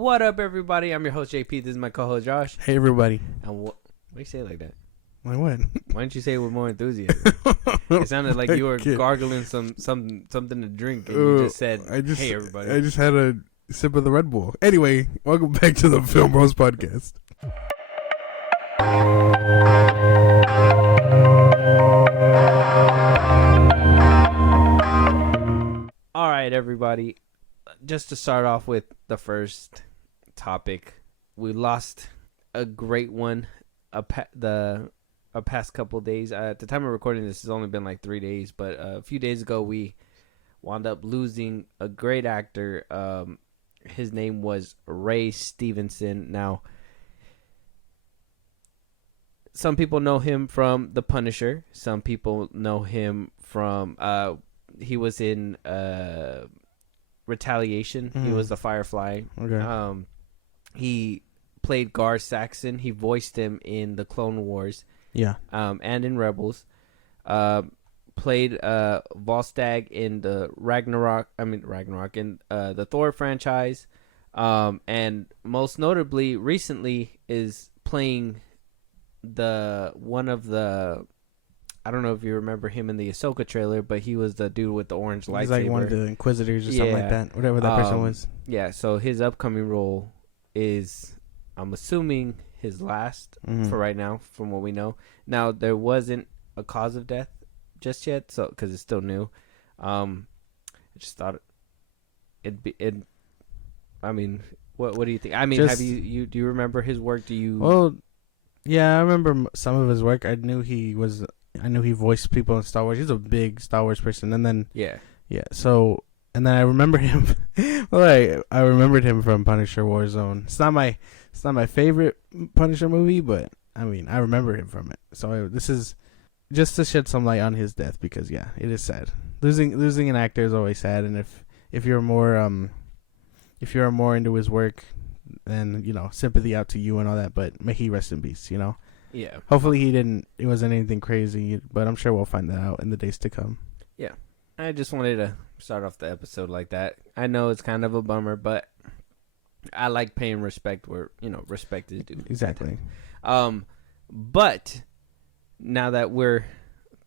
What up, everybody? I'm your host, JP. This is my co-host, Josh. Hey, everybody. And why do you say it like that? Like what? Why didn't you say it with more enthusiasm? It sounded like you were gargling something to drink, and you just said, hey, everybody. I just had a sip of the Red Bull. Anyway, welcome back to the FilmBros podcast. All right, everybody. Just to start off with the first topic, we lost a great one a past couple of days. At the time of recording this, it's only been like 3 days, but a few days ago we wound up losing a great actor. His name was Ray Stevenson. Now, some people know him from The Punisher. Some people know him from he was in Retaliation. He was the Firefly. Okay. He played Gar Saxon. He voiced him in the Clone Wars. Yeah. And in Rebels. Played Volstagg in the Ragnarok in the Thor franchise. And most notably recently is playing one of the, I don't know if you remember him in the Ahsoka trailer, but he was the dude with the orange lightsaber. He's like one of the Inquisitors or something like that. Whatever that person was. Yeah, so his upcoming role is, I'm assuming, his last for right now, from what we know. Now, there wasn't a cause of death just yet, so because it's still new. I just thought I mean, what do you think? I mean, have you do you remember his work? Do you? Well, yeah, I remember some of his work. I knew he voiced people in Star Wars. He's a big Star Wars person, and then yeah. So, and then I remember him. Well, I remembered him from Punisher Warzone. It's not my favorite Punisher movie, but I mean, I remember him from it. So this is just to shed some light on his death, because yeah, it is sad. Losing an actor is always sad, and if you're more into his work, then sympathy out to you and all that. But may he rest in peace. Yeah. Hopefully it wasn't anything crazy, but I'm sure we'll find that out in the days to come. Yeah. I just wanted to start off the episode like that. I know it's kind of a bummer, but I like paying respect where, respect is due. Exactly. But now that we're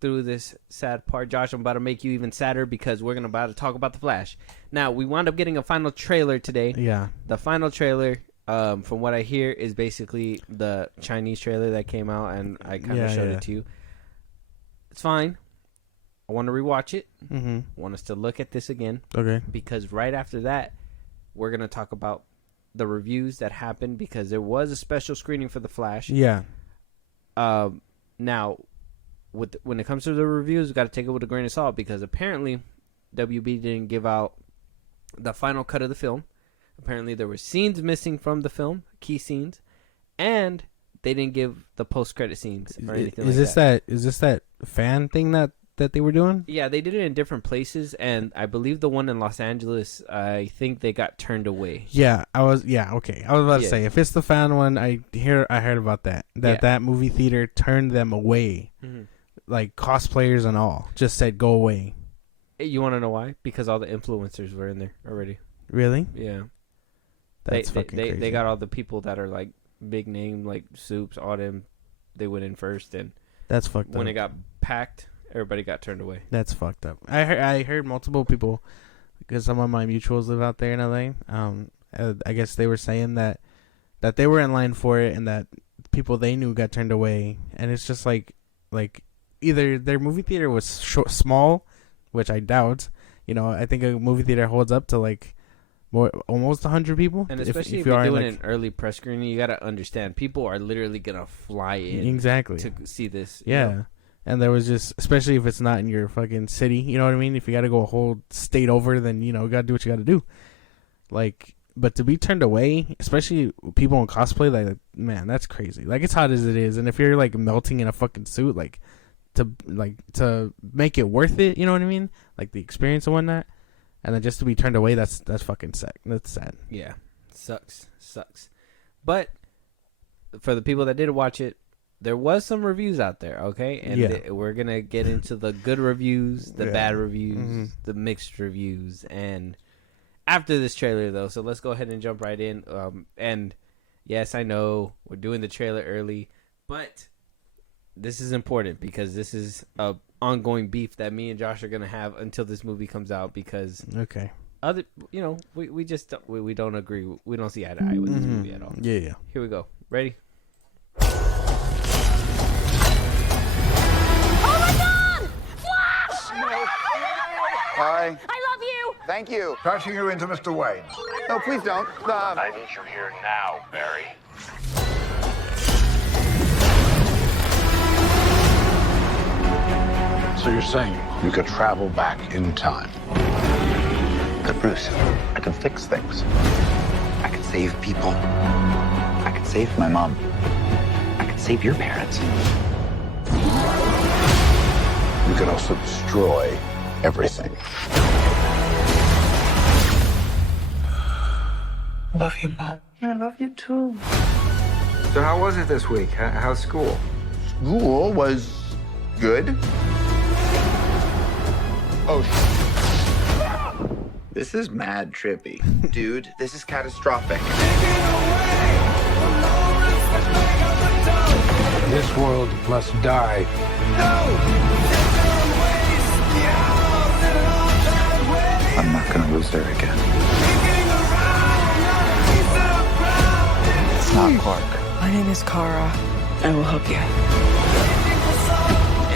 through this sad part, Josh, I'm about to make you even sadder because we're about to talk about The Flash. Now, we wound up getting a final trailer today. Yeah. The final trailer, from what I hear, is basically the Chinese trailer that came out, and I kind of showed it to you. It's fine. I want to rewatch it. I want us to look at this again. Okay. Because right after that, we're going to talk about the reviews that happened, because there was a special screening for The Flash. Yeah. Now, when it comes to the reviews, we got to take it with a grain of salt, because apparently WB didn't give out the final cut of the film. Apparently there were scenes missing from the film, key scenes, and they didn't give the post-credit scenes or anything like that. Is this that fan thing that they were doing? Yeah, they did it in different places, and I believe the one in Los Angeles, I think they got turned away. Yeah, okay. I was about to say, if it's the fan one, I heard about that. That movie theater turned them away. Like cosplayers and all. Just said go away. You want to know why? Because all the influencers were in there already. Really? Yeah. That's fucking crazy. They got all the people that are like big name, like Soups, all them. They went in first, and that's fucked up. When it got packed, everybody got turned away. That's fucked up. I heard multiple people, because some of my mutuals live out there in LA. I guess they were saying that they were in line for it, and that people they knew got turned away, and it's just like either their movie theater was small, which I doubt. I think a movie theater holds up to like almost 100 people. And especially if you're doing an early press screening, you got to understand, people are literally going to fly in to see this. Yeah. And there was just, especially if it's not in your fucking city, you know what I mean? If you got to go a whole state over, then, you got to do what you got to do. Like, but to be turned away, especially people in cosplay, like, man, that's crazy. Like, it's hot as it is. And if you're like melting in a fucking suit, to make it worth it, you know what I mean? Like the experience and whatnot. And then just to be turned away, that's fucking sad. That's sad. Yeah. Sucks. But for the people that did watch it, there was some reviews out there, okay? And we're going to get into the good reviews, the bad reviews, the mixed reviews, and after this trailer, though. So let's go ahead and jump right in. And yes, I know we're doing the trailer early, but this is important because this is a ongoing beef that me and Josh are gonna have until this movie comes out. Because we just don't agree. We don't see eye to eye with this movie at all. Yeah. Here we go. Ready? Hi. I love you. Thank you. Passing you into Mr. Wayne. No, please don't. I need you here now, Barry. So you're saying you could travel back in time? But Bruce, I can fix things. I can save people. I can save my mom. I can save your parents. You could also destroy everything. I love you, Mom. I love you too. So how was it this week? How's school? School was good. Oh, this is mad trippy. Dude, this is catastrophic. This world must die. I'm not gonna lose her again. It's not Clark. My name is Kara. I will help you.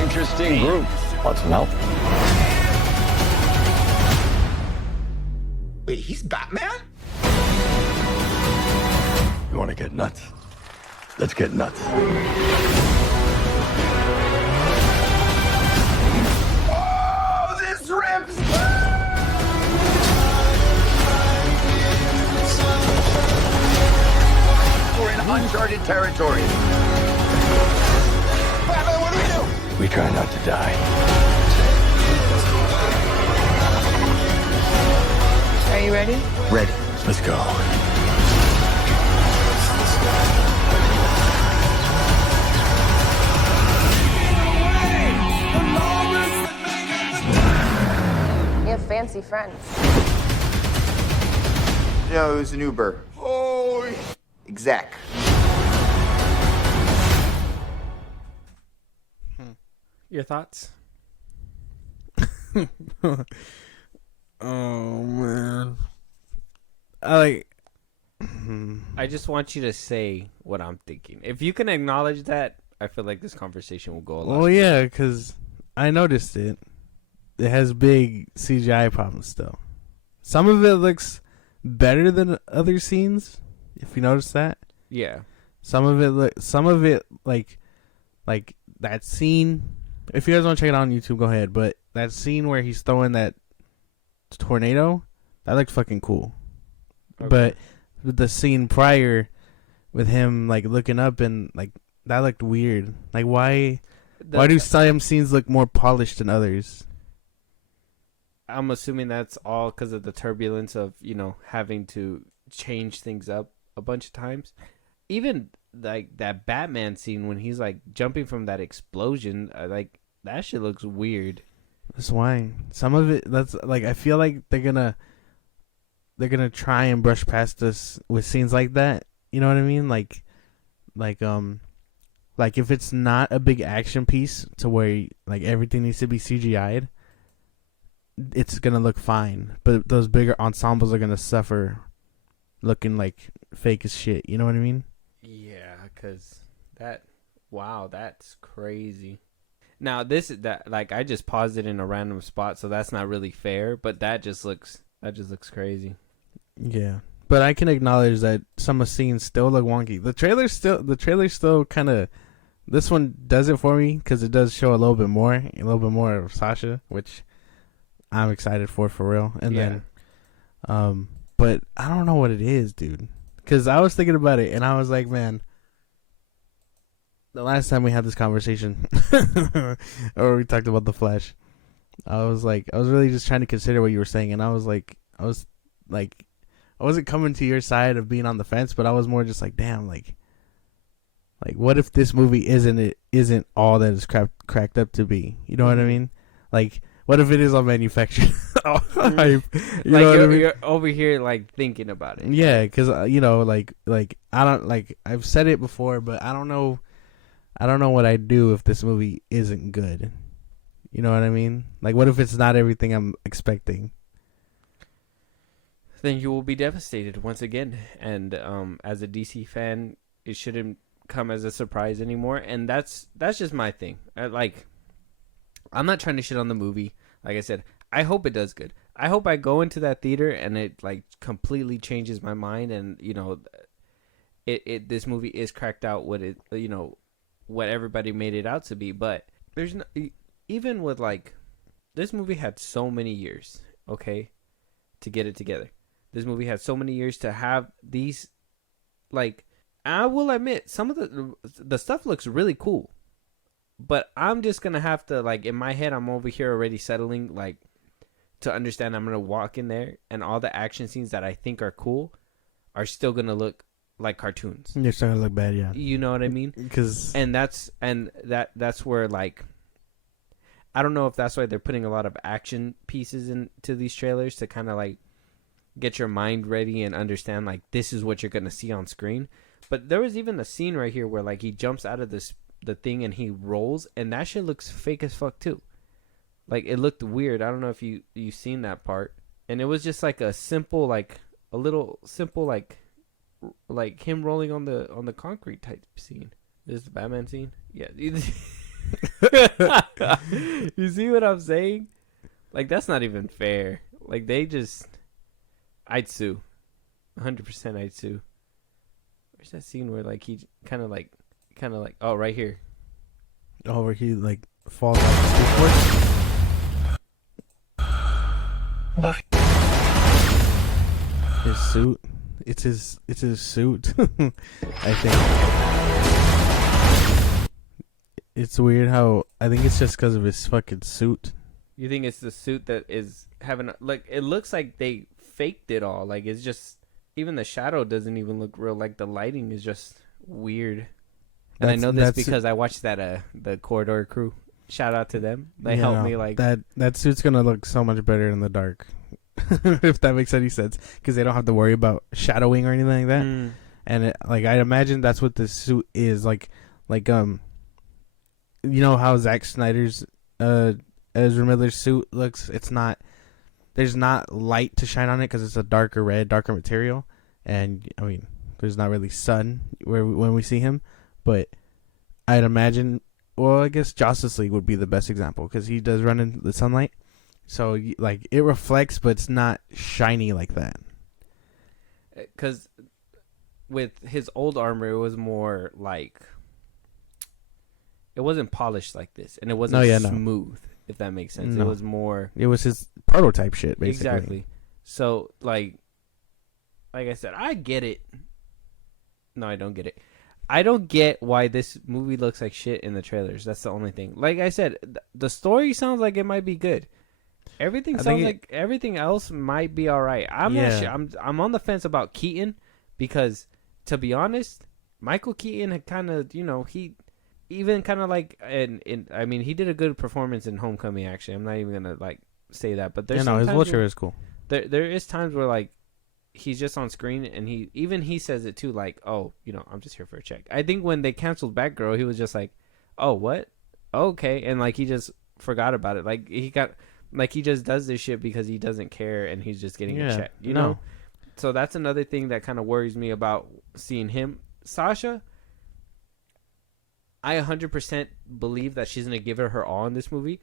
Interesting group. Want some help? Wait, he's Batman? You want to get nuts? Let's get nuts. Oh, this rips! We're in uncharted territory. Batman, what do we do? We try not to die. Are you ready? Ready. Let's go. You have fancy friends. No, it was an Uber. Oh, exec. Your thoughts? Oh man, I just want you to say what I'm thinking. If you can acknowledge that, I feel like this conversation will go a lot. Well, yeah, because I noticed it. It has big CGI problems still. Some of it looks better than other scenes. If you notice that. Yeah. Some of it like that scene. If you guys want to check it out on YouTube, go ahead. But that scene where he's throwing that tornado, that looked fucking cool. Okay. But the scene prior with him like looking up and like that looked weird. Like why do some scenes look more polished than others? I'm assuming that's all because of the turbulence of, having to change things up a bunch of times. Even like that Batman scene when he's like jumping from that explosion, like that shit looks weird. That's why some of it. That's like I feel like they're gonna try and brush past us with scenes like that. You know what I mean? Like if it's not a big action piece to where like everything needs to be CGI'd, it's gonna look fine. But those bigger ensembles are gonna suffer, looking like fake as shit. You know what I mean? Yeah, because that's crazy. Now I just paused it in a random spot, so that's not really fair. But that just looks crazy. Yeah, but I can acknowledge that some of the scenes still look wonky. The trailer still kind of. This one does it for me because it does show a little bit more of Sasha, which I'm excited for real. And then, but I don't know what it is, dude. Because I was thinking about it and I was like, man. The last time we had this conversation, or we talked about the Flash, I was really just trying to consider what you were saying, and I wasn't coming to your side of being on the fence, but I was more just like, damn, like what if this movie isn't all that it's cracked up to be? You know what I mean? Like, what if it is all manufactured, hype. You're over here like thinking about it. Yeah, because I don't like. I've said it before, but I don't know. I don't know what I'd do if this movie isn't good. You know what I mean? Like, what if it's not everything I'm expecting? Then you will be devastated once again. And as a DC fan, it shouldn't come as a surprise anymore. And that's just my thing. I'm not trying to shit on the movie. Like I said, I hope it does good. I hope I go into that theater and it like completely changes my mind. And this movie is cracked out what it what everybody made it out to be. But there's no, even with like, this movie had so many years, okay, to get it together. This movie had so many years to have these, like, I will admit, some of the stuff looks really cool. But I'm just going to have to, like, in my head, I'm over here already settling, like, to understand I'm going to walk in there and all the action scenes that I think are cool are still going to look like cartoons. They're starting to look bad, yeah. You know what I mean? That's where, like, I don't know if that's why they're putting a lot of action pieces into these trailers to kind of like get your mind ready and understand like this is what you're gonna see on screen. But there was even a scene right here where like he jumps out of the thing and he rolls, and that shit looks fake as fuck too. Like it looked weird. I don't know if you seen that part, and it was just like a simple like a little simple like him rolling on the concrete type scene. This is the Batman scene, yeah. You see what I'm saying? Like that's not even fair. Like I'd sue. 100% I'd sue. Where's that scene where like he kind of like oh, right here. Oh, where he like falls off the skateboard. His suit. It's his suit. I think. It's weird how I think it's just because of his fucking suit. You think it's the suit that is having like it looks like they faked it all. Like it's just even the shadow doesn't even look real. Like the lighting is just weird. And I know this because I watched that the Corridor Crew. Shout out to them. They helped me like that suit's gonna look so much better in the dark. If that makes any sense, because they don't have to worry about shadowing or anything like that. And like I imagine that's what this suit is like. You know how Zack Snyder's Ezra Miller's suit looks? There's not light to shine on it because it's a darker red, darker material. And, I mean, there's not really sun when we see him. But I'd imagine, well, I guess Justice League would be the best example because he does run in the sunlight. So, like, it reflects, but it's not shiny like that. Because with his old armor, it was more like... It wasn't polished like this, and it wasn't smooth, if that makes sense. No. It was more... It was his prototype shit, basically. Exactly. So, like I said, I get it. No, I don't get it. I don't get why this movie looks like shit in the trailers. That's the only thing. Like I said, the story sounds like it might be good. Everything sounds like everything else might be all right. I'm not sure. I'm on the fence about Keaton because, to be honest, Michael Keaton had kind of, he... Even kind of like, I mean, he did a good performance in Homecoming. Actually, I'm not even gonna like say that, but there's his Vulture is cool. There is times where like he's just on screen and he says it too, like, oh, I'm just here for a check. I think when they canceled Batgirl, he was just like, oh, what? Okay, and like he just forgot about it. Like he just does this shit because he doesn't care and he's just getting a check. You know. So that's another thing that kind of worries me about seeing him. Sasha. I 100% believe that she's going to give it her all in this movie.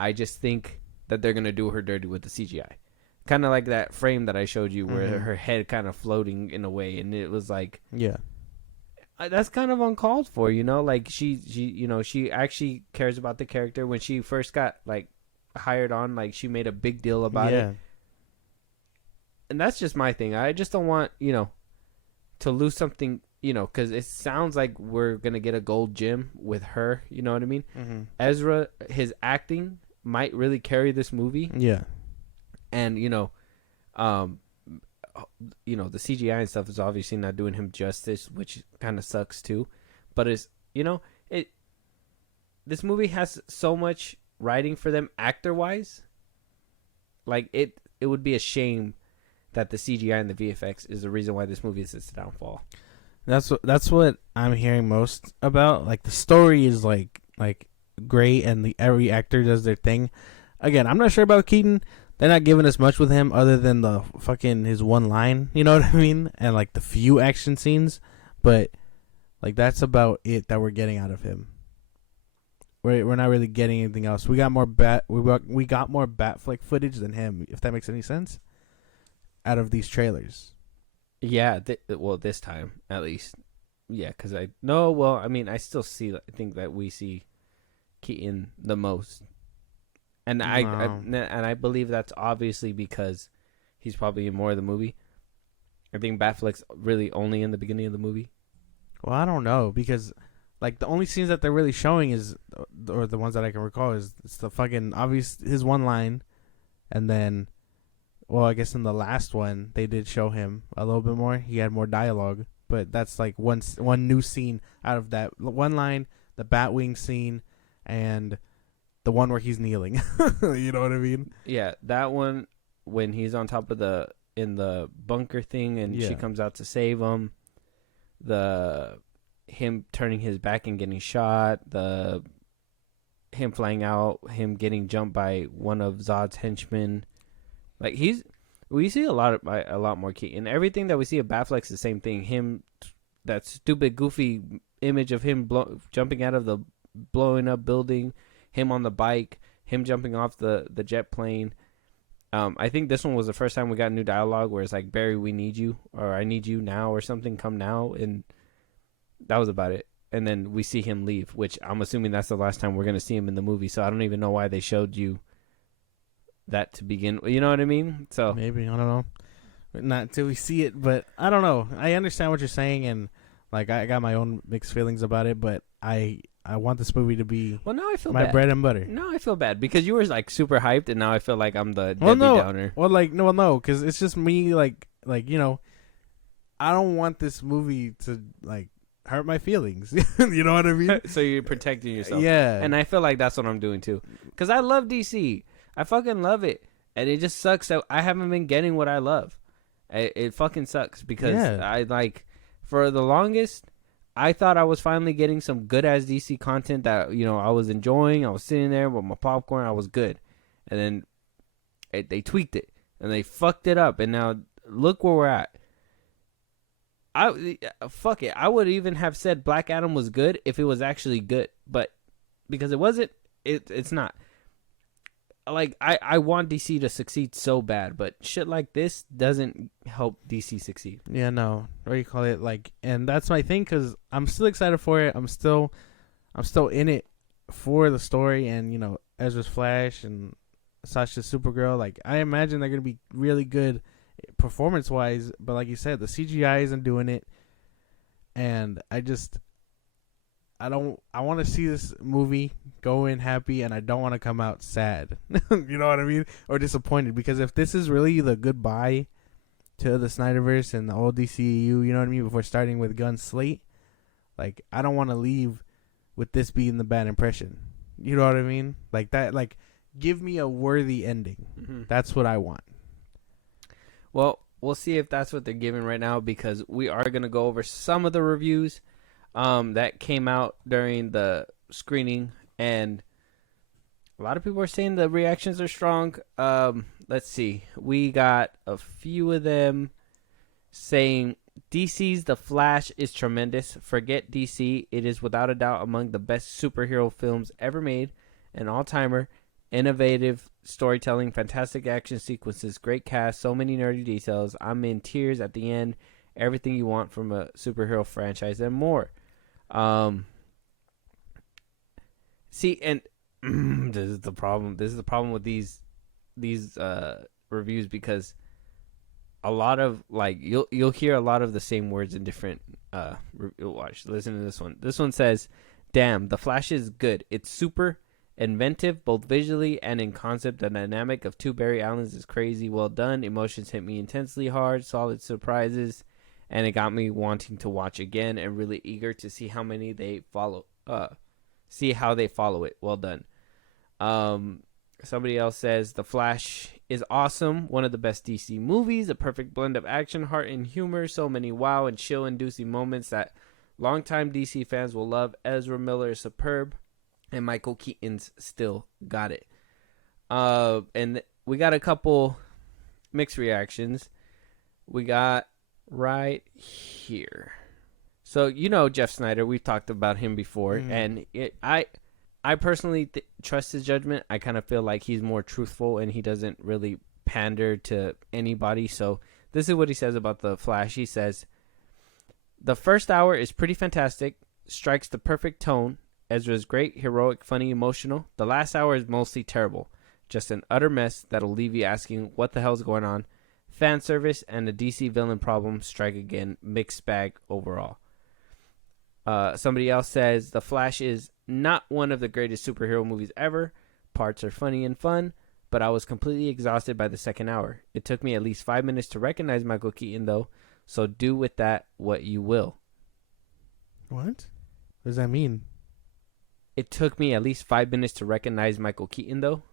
I just think that they're going to do her dirty with the CGI. Kind of like that frame that I showed you where her head kind of floating in a way. And it was like... Yeah. That's kind of uncalled for, Like, she actually cares about the character. When she first got, like, hired on, like, she made a big deal about it. And that's just my thing. I just don't want, to lose something... because it sounds like we're going to get a gold gem with her. You know what I mean? Mm-hmm. Ezra, his acting might really carry this movie. Yeah. And, the CGI and stuff is obviously not doing him justice, which kind of sucks too. But it's, this movie has so much writing for them actor-wise Like it would be a shame that the CGI and the VFX is the reason why this movie is its downfall. That's what I'm hearing most about. Like the story is like great, and every actor does their thing. Again, I'm not sure about Keaton. They're not giving us much with him other than the fucking his one line, you know what I mean? And like the few action scenes, but like that's about it that we're getting out of him. We're not really getting anything else. We got more Batfleck footage than him, if that makes any sense. Out of these trailers. Yeah, well, this time at least. Yeah, because I still think that we see Keaton the most. And I believe that's obviously because he's probably in more of the movie. I think Batfleck's really only in the beginning of the movie. Well, I don't know, because like the only scenes that they're really showing or the ones that I can recall it's the fucking obvious his one line, and then, well, I guess in the last one they did show him a little bit more. He had more dialogue, but that's like one new scene out of that one line, the Batwing scene, and the one where he's kneeling. You know what I mean? Yeah, that one when he's on top of in the bunker thing and she comes out to save him. Him turning his back and getting shot. Him flying out. Him getting jumped by one of Zod's henchmen. Like we see a lot more Keaton. Everything that we see of Batfleck's the same thing. Him, that stupid goofy image of him jumping out of the blowing up building. Him on the bike, him jumping off the jet plane. I think this one was the first time we got new dialogue where it's like, Barry, we need you, or I need you now, or something, come now. And that was about it. And then we see him leave, which I'm assuming that's the last time we're going to see him in the movie. So I don't even know why they showed you that to begin. You know what I mean? So maybe, I don't know. Not until we see it, but I don't know. I understand what you're saying, and like I got my own mixed feelings about it, but I want this movie to be now I feel my bad. bread and butter. No, I feel bad because you were like super hyped, and now I feel like I'm the Debbie Downer. Well, like no, because it's just me. Like you know, I don't want this movie to like hurt my feelings. You know what I mean? So you're protecting yourself. Yeah, and I feel like that's what I'm doing too, because I love DC. I fucking love it, and it just sucks that I haven't been getting what I love. It fucking sucks because I like for the longest. I thought I was finally getting some good ass DC content that, you know, I was enjoying. I was sitting there with my popcorn. I was good. And then they tweaked it and they fucked it up. And now look where we're at. Fuck it. I would even have said Black Adam was good if it was actually good. But because it wasn't, it's not. Like, I want DC to succeed so bad, but shit like this doesn't help DC succeed. Yeah, no. What do you call it? Like, and that's my thing, because I'm still excited for it. I'm still in it for the story, and, you know, Ezra's Flash and Sasha's Supergirl. Like, I imagine they're going to be really good performance-wise, but like you said, the CGI isn't doing it, and I want to see this movie go in happy, and I don't want to come out sad. You know what I mean? Or disappointed, because if this is really the goodbye to the Snyderverse and the old DCEU, you know what I mean, before starting with Gunn's slate, like, I don't want to leave with this being the bad impression. You know what I mean? Like that, like, give me a worthy ending. Mm-hmm. That's what I want. Well, we'll see if that's what they're giving right now, because we are going to go over some of the reviews that came out during the screening, and a lot of people are saying the reactions are strong. Let's see. We got a few of them saying DC's The Flash is tremendous. Forget DC. It is without a doubt among the best superhero films ever made. An all-timer. Innovative storytelling, fantastic action sequences, great cast, so many nerdy details. I'm in tears at the end. Everything you want from a superhero franchise and more. See, and this is the problem. This is the problem with these reviews, because a lot of, like, you'll hear a lot of the same words in different listen to this one. This one says, "Damn, The Flash is good. It's super inventive, both visually and in concept. The dynamic of two Barry Allens is crazy well done. Emotions hit me intensely hard. Solid surprises, and it got me wanting to watch again and really eager to see how many they follow. See how they follow it. Well done." Somebody else says The Flash is awesome, one of the best DC movies, a perfect blend of action, heart, and humor. So many wow and chill-inducing moments that longtime DC fans will love. Ezra Miller is superb, and Michael Keaton's still got it. And we got a couple mixed reactions. We got right here. So Jeff Snyder, we've talked about him before, and I personally trust his judgment. I kind of feel like he's more truthful and he doesn't really pander to anybody. So this is what he says about The Flash. He says, the first hour is pretty fantastic, strikes the perfect tone. Ezra's great, heroic, funny, emotional. The last hour is mostly terrible. Just an utter mess that'll leave you asking what the hell's going on. Fan service and the DC villain problem strike again. Mixed bag overall. Somebody else says, The Flash is not one of the greatest superhero movies ever. Parts are funny and fun, but I was completely exhausted by the second hour. It took me at least 5 minutes to recognize Michael Keaton, though, so do with that what you will. What? What does that mean? It took me at least 5 minutes to recognize Michael Keaton, though,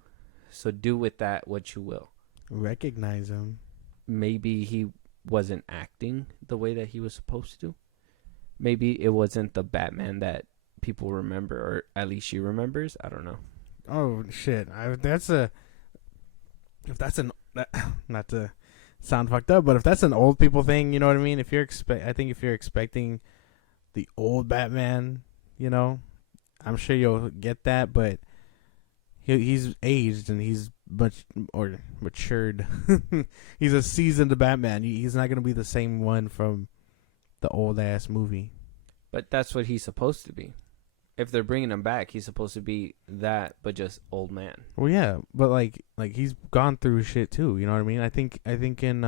so do with that what you will. Recognize him? Maybe he wasn't acting the way that he was supposed to. Maybe it wasn't the Batman that people remember, or at least she remembers. I don't know. Oh shit! Not to sound fucked up, but if that's an old people thing, you know what I mean. If you're expecting the old Batman, I'm sure you'll get that. But he's aged and he's matured. He's a seasoned Batman. He's not gonna be the same one from the old ass movie. But that's what he's supposed to be. If they're bringing him back, he's supposed to be that, but just old man. Well, yeah, but like he's gone through shit too. You know what I mean? I think in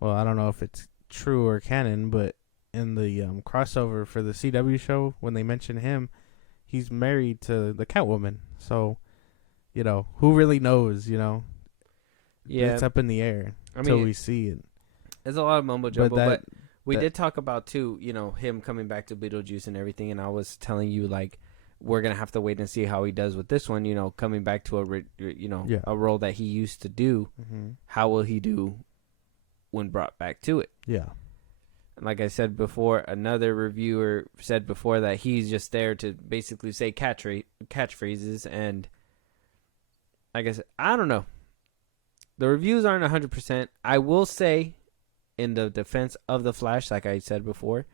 well, I don't know if it's true or canon, but in the crossover for the CW show, when they mention him, he's married to the Catwoman. So, who really knows? Yeah, it's up in the air until we see it. There's a lot of mumbo jumbo, but we did talk about too, him coming back to Beetlejuice and everything, and I was telling you like we're gonna have to wait and see how he does with this one. Coming back to a role that he used to do. Mm-hmm. How will he do when brought back to it? Yeah. And like I said before, another reviewer said before that he's just there to basically say catchphrases, and I guess I don't know. The reviews aren't 100%. I will say, in the defense of The Flash, like I said before,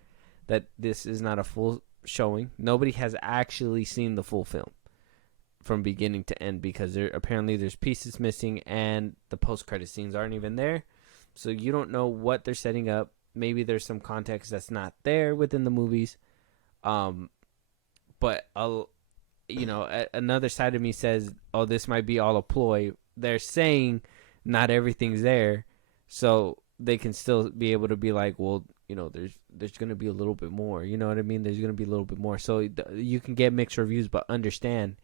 that this is not a full showing. Nobody has actually seen the full film from beginning to end because apparently there's pieces missing and the post-credit scenes aren't even there. So you don't know what they're setting up. Maybe there's some context that's not there within the movies. But another side of me says, oh, this might be all a ploy. They're saying not everything's there, so they can still be able to be like, well, there's going to be a little bit more. You know what I mean? There's going to be a little bit more. So you can get mixed reviews, but understand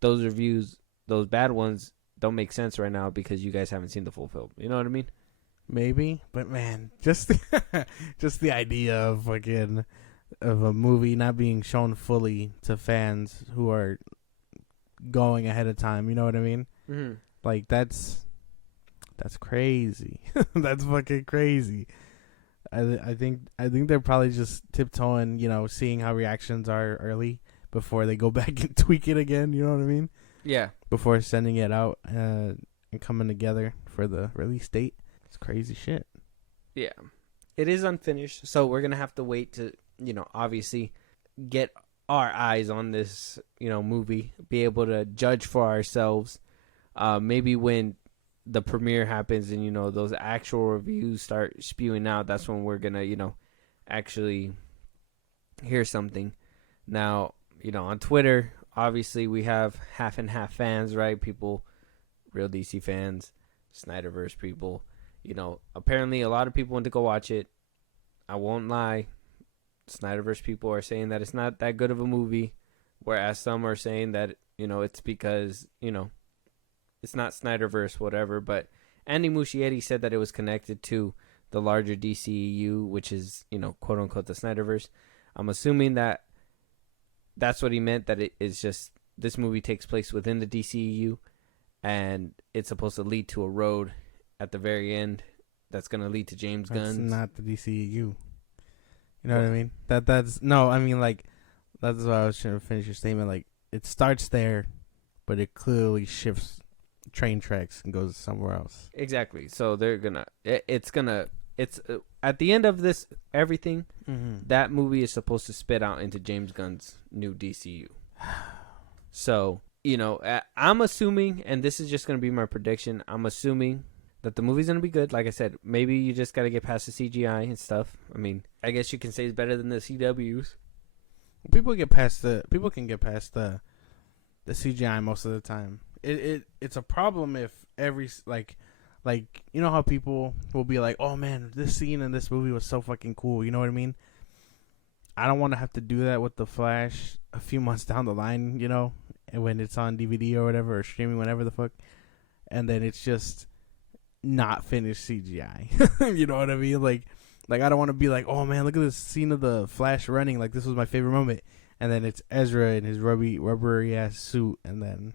those reviews, those bad ones, don't make sense right now because you guys haven't seen the full film. You know what I mean? Maybe, but man, just the idea of a movie not being shown fully to fans who are going ahead of time. You know what I mean? Mm-hmm. Like that's crazy. That's fucking crazy. I think they're probably just tiptoeing, seeing how reactions are early before they go back and tweak it again. You know what I mean? Yeah. Before sending it out and coming together for the release date. It's crazy shit. Yeah. It is unfinished, so we're going to have to wait to, obviously get our eyes on this, movie, be able to judge for ourselves. Maybe when the premiere happens and, those actual reviews start spewing out, that's when we're going to, actually hear something. Now, on Twitter, obviously we have half and half fans, right? People, real DC fans, Snyderverse people. Apparently a lot of people went to go watch it. I won't lie. Snyderverse people are saying that it's not that good of a movie, whereas some are saying that, it's because, it's not Snyderverse, whatever. But Andy Muschietti said that it was connected to the larger DCEU, which is, quote unquote, the Snyderverse. I'm assuming that that's what he meant, that it is just this movie takes place within the DCEU, and it's supposed to lead to a road at the very end that's going to lead to James Gunn's. That's not the DCEU. You know what I mean? That's no. I mean, like, that's why I was trying to finish your statement. Like, it starts there, but it clearly shifts train tracks and goes somewhere else. Exactly. So they're gonna. It's at the end of this everything. Mm-hmm. That movie is supposed to spit out into James Gunn's new DCU. So, you know, I'm assuming, and this is just gonna be my prediction. I'm assuming that the movie's gonna be good. Like I said, maybe you just gotta get past the CGI and stuff. I mean, I guess you can say it's better than the CWs. People can get past the CGI most of the time. It's a problem if every like you know how people will be like, oh man, this scene in this movie was so fucking cool. You know what I mean? I don't want to have to do that with the Flash a few months down the line. You know, when it's on DVD or whatever or streaming, whenever the fuck, and then it's just not finished CGI. You know what I mean? Like I don't want to be like, oh man, look at this scene of the Flash running. Like, this was my favorite moment. And then it's Ezra in his rubbery ass suit, and then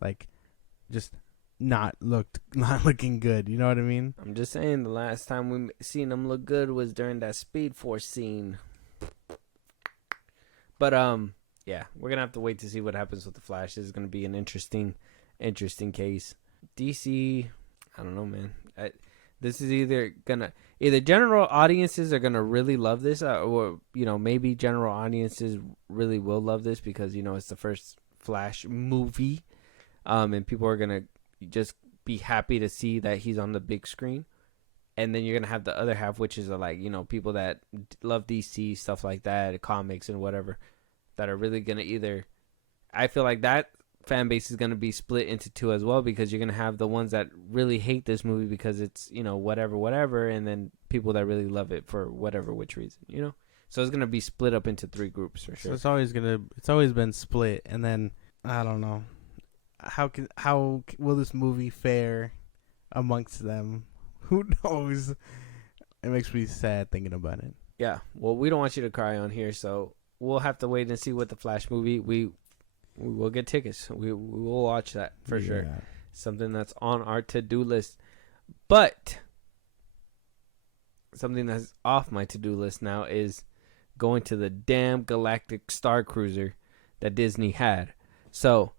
like just not looking good. You know what I mean? I'm just saying, the last time we seen him look good was during that Speed Force scene. But yeah, we're gonna have to wait to see what happens with the Flash. This is gonna be an interesting case. DC, I don't know, man. This is either general audiences are gonna really love this, or you know, maybe general audiences really will love this because, you know, it's the first Flash movie, and people are gonna just be happy to see that he's on the big screen. And then you're gonna have the other half, which is like, you know, people that love DC stuff like that, comics and whatever, that are really gonna either. I feel like that fan base is going to be split into two as well, because you're going to have the ones that really hate this movie because it's, you know, whatever, and then people that really love it for whatever which reason, you know. So it's going to be split up into three groups for sure. So it's always been split, and then I don't know how will this movie fare amongst them? Who knows? It makes me sad thinking about it. Yeah, well, we don't want you to cry on here, so we'll have to wait and see what the Flash movie. We will get tickets. We will watch that for sure. Something that's on our to-do list. But something that's off my to-do list now is going to the damn Galactic Star Cruiser that Disney had. So,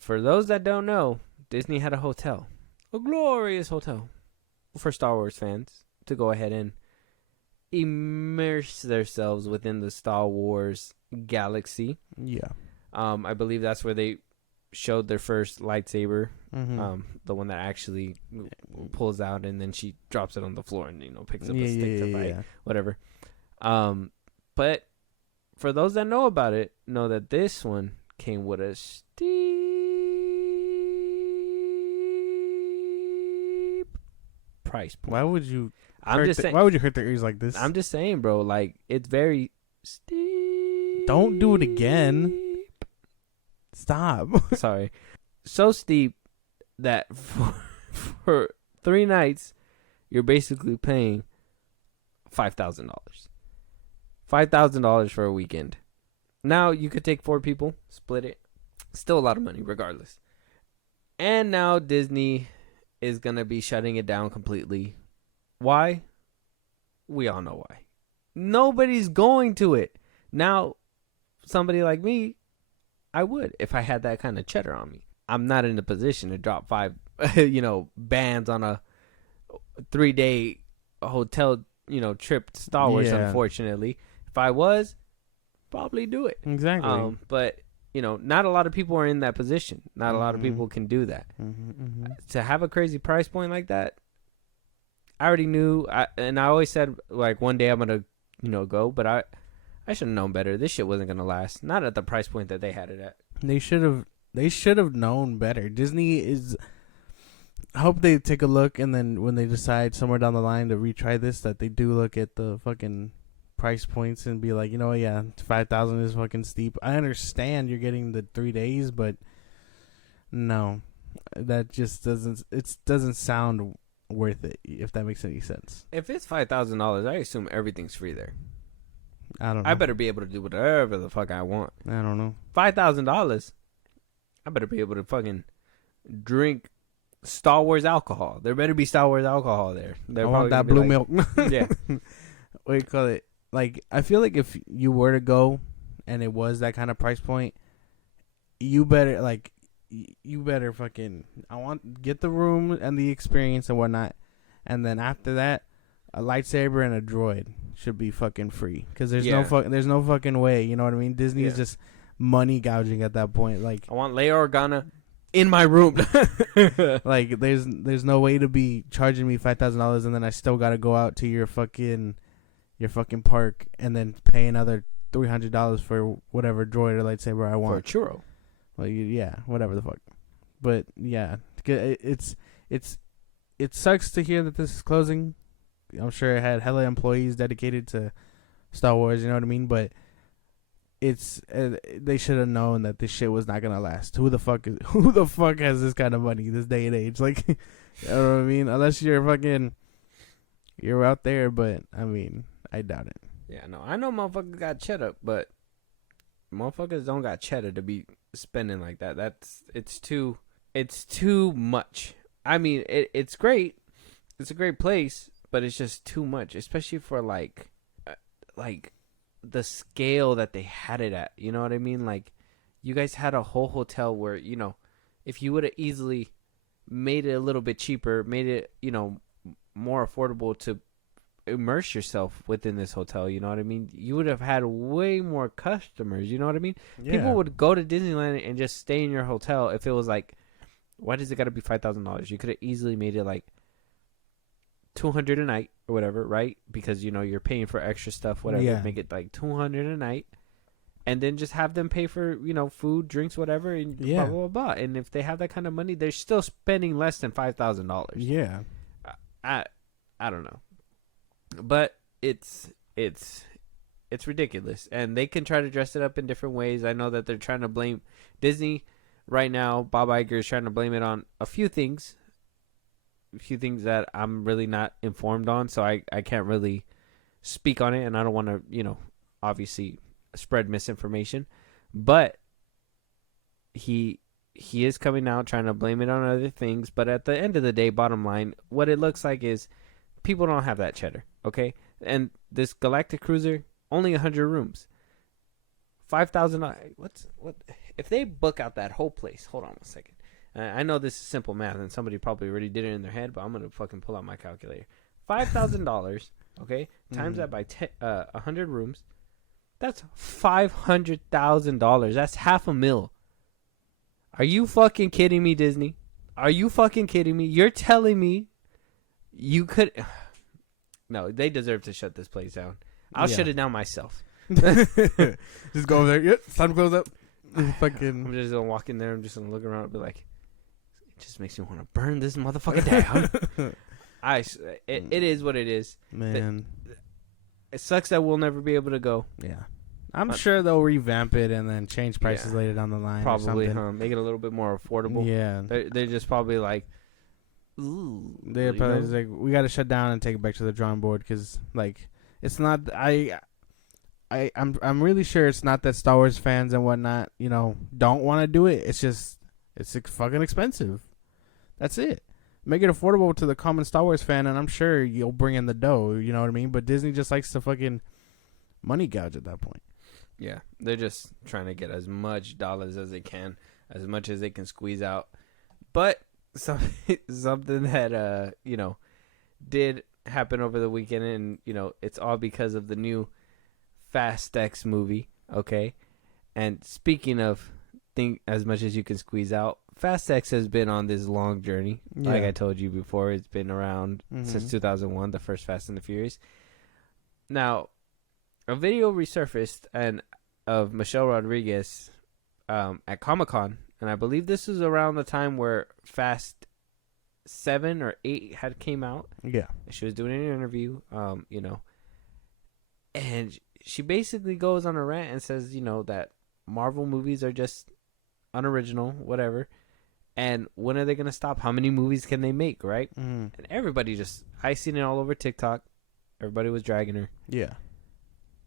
for those that don't know, Disney had a hotel. A glorious hotel for Star Wars fans to go ahead and immerse themselves within the Star Wars galaxy. Yeah. I believe that's where they showed their first lightsaber, the one that actually pulls out and then she drops it on the floor and, you know, picks up a stick to fight, whatever. But for those that know about it, know that this one came with a steep price point. Why would you? Why would you hurt their ears like this? I'm just saying, bro. Like, it's very steep. Don't do it again. Stop. Sorry. So steep that for 3 nights, you're basically paying $5,000. $5,000 for a weekend. Now, you could take 4 people, split it. Still a lot of money, regardless. And now Disney is going to be shutting it down completely. Why? We all know why. Nobody's going to it. Now, somebody like me, I would if I had that kind of cheddar on me. I'm not in a position to drop 5, bands on a 3-day hotel, trip to Star Wars, unfortunately. If I was, probably do it. Exactly. But, not a lot of people are in that position. Not a lot of people can do that. To have a crazy price point like that, I already knew, and I always said, like, one day I'm going to, go, but I should have known better. This shit wasn't going to last. Not at the price point that they had it at. They should have known better. Disney is... I hope they take a look, and then when they decide somewhere down the line to retry this, that they do look at the fucking price points and be like, yeah, 5,000 is fucking steep. I understand you're getting the 3 days, but no, that just doesn't sound worth it, if that makes any sense. If it's $5,000, I assume everything's free there. I don't know. I better be able to do whatever the fuck I want. I don't know. $5,000. I better be able to fucking drink Star Wars alcohol. There better be Star Wars alcohol there. I want that blue milk. Yeah. What do you call it? Like, I feel like if you were to go and it was that kind of price point, you better fucking get the room and the experience and whatnot, and then after that, a lightsaber and a droid should be fucking free, because there's no fucking way, you know what I mean? Disney is just money gouging at that point. Like, I want Leia Organa in my room. Like, there's no way to be charging me $5,000 and then I still gotta go out to your fucking park and then pay another $300 for whatever droid or lightsaber I want. For a churro. Like, yeah, whatever the fuck. But yeah, it sucks to hear that this is closing. I'm sure it had hella employees dedicated to Star Wars, you know what I mean? But it's they should have known that this shit was not gonna last. Who the fuck has this kind of money this day and age? Like, you know what I mean? Unless you're out there, but I mean, I doubt it. Yeah, no, I know motherfuckers got cheddar, but motherfuckers don't got cheddar to be spending like that. It's too much. I mean, it's great. It's a great place, but it's just too much, especially for like the scale that they had it at. You know what I mean? Like, you guys had a whole hotel where, you know, if you would have easily made it a little bit cheaper, made it, you know, more affordable to immerse yourself within this hotel, you know what I mean? You would have had way more customers, you know what I mean? Yeah. People would go to Disneyland and just stay in your hotel if it was like, why does it got to be $5,000? You could have easily made it like $200 a night or whatever, right? Because, you know, you're paying for extra stuff, whatever. Yeah. Make it like $200 a night, and then just have them pay for, you know, food, drinks, whatever, and blah, blah, blah. And if they have that kind of money, they're still spending less than $5,000. Yeah. I don't know. But it's ridiculous, and they can try to dress it up in different ways. I know that they're trying to blame Disney right now. Bob Iger is trying to blame it on a few things that I'm really not informed on, so I can't really speak on it, and I don't want to, you know, obviously spread misinformation. But he is coming out trying to blame it on other things. But at the end of the day, bottom line, what it looks like is people don't have that cheddar, okay? And this Galactic Cruiser, only 100 rooms. $5,000. What? If they book out that whole place, hold on one second. I know this is simple math, and somebody probably already did it in their head, but I'm going to fucking pull out my calculator. $5,000, okay? Times that by 100 rooms. That's $500,000. That's $500,000. Are you fucking kidding me, Disney? Are you fucking kidding me? You're telling me you could... No, they deserve to shut this place down. I'll shut it down myself. Just go over there. Yep, time to close up. Fucking... I'm just going to walk in there. I'm just going to look around and be like, it just makes me want to burn this motherfucker down. It is what it is. Man. It sucks that we'll never be able to go. Yeah. I'm sure they'll revamp it and then change prices later down the line. Probably, huh? Make it a little bit more affordable. Yeah. They're just probably like, ooh. They're probably just like, we got to shut down and take it back to the drawing board, because, like, it's not... I'm really sure it's not that Star Wars fans and whatnot, you know, don't want to do it. It's just, it's fucking expensive. That's it. Make it affordable to the common Star Wars fan, and I'm sure you'll bring in the dough, you know what I mean? But Disney just likes to fucking money gouge at that point. Yeah, they're just trying to get as much dollars as they can, as much as they can squeeze out. But something that, you know, did happen over the weekend, and, you know, it's all because of the new Fast X movie, okay? And speaking of think as much as you can squeeze out, Fast X has been on this long journey. Yeah. Like I told you before, it's been around since 2001, the first Fast and the Furious. Now, a video resurfaced of Michelle Rodriguez at Comic-Con, and I believe this was around the time where Fast 7 or 8 had came out. Yeah. She was doing an interview, you know, and she basically goes on a rant and says, you know, that Marvel movies are just unoriginal, whatever. And when are they going to stop? How many movies can they make, right? And everybody I seen it all over TikTok. Everybody was dragging her. Yeah.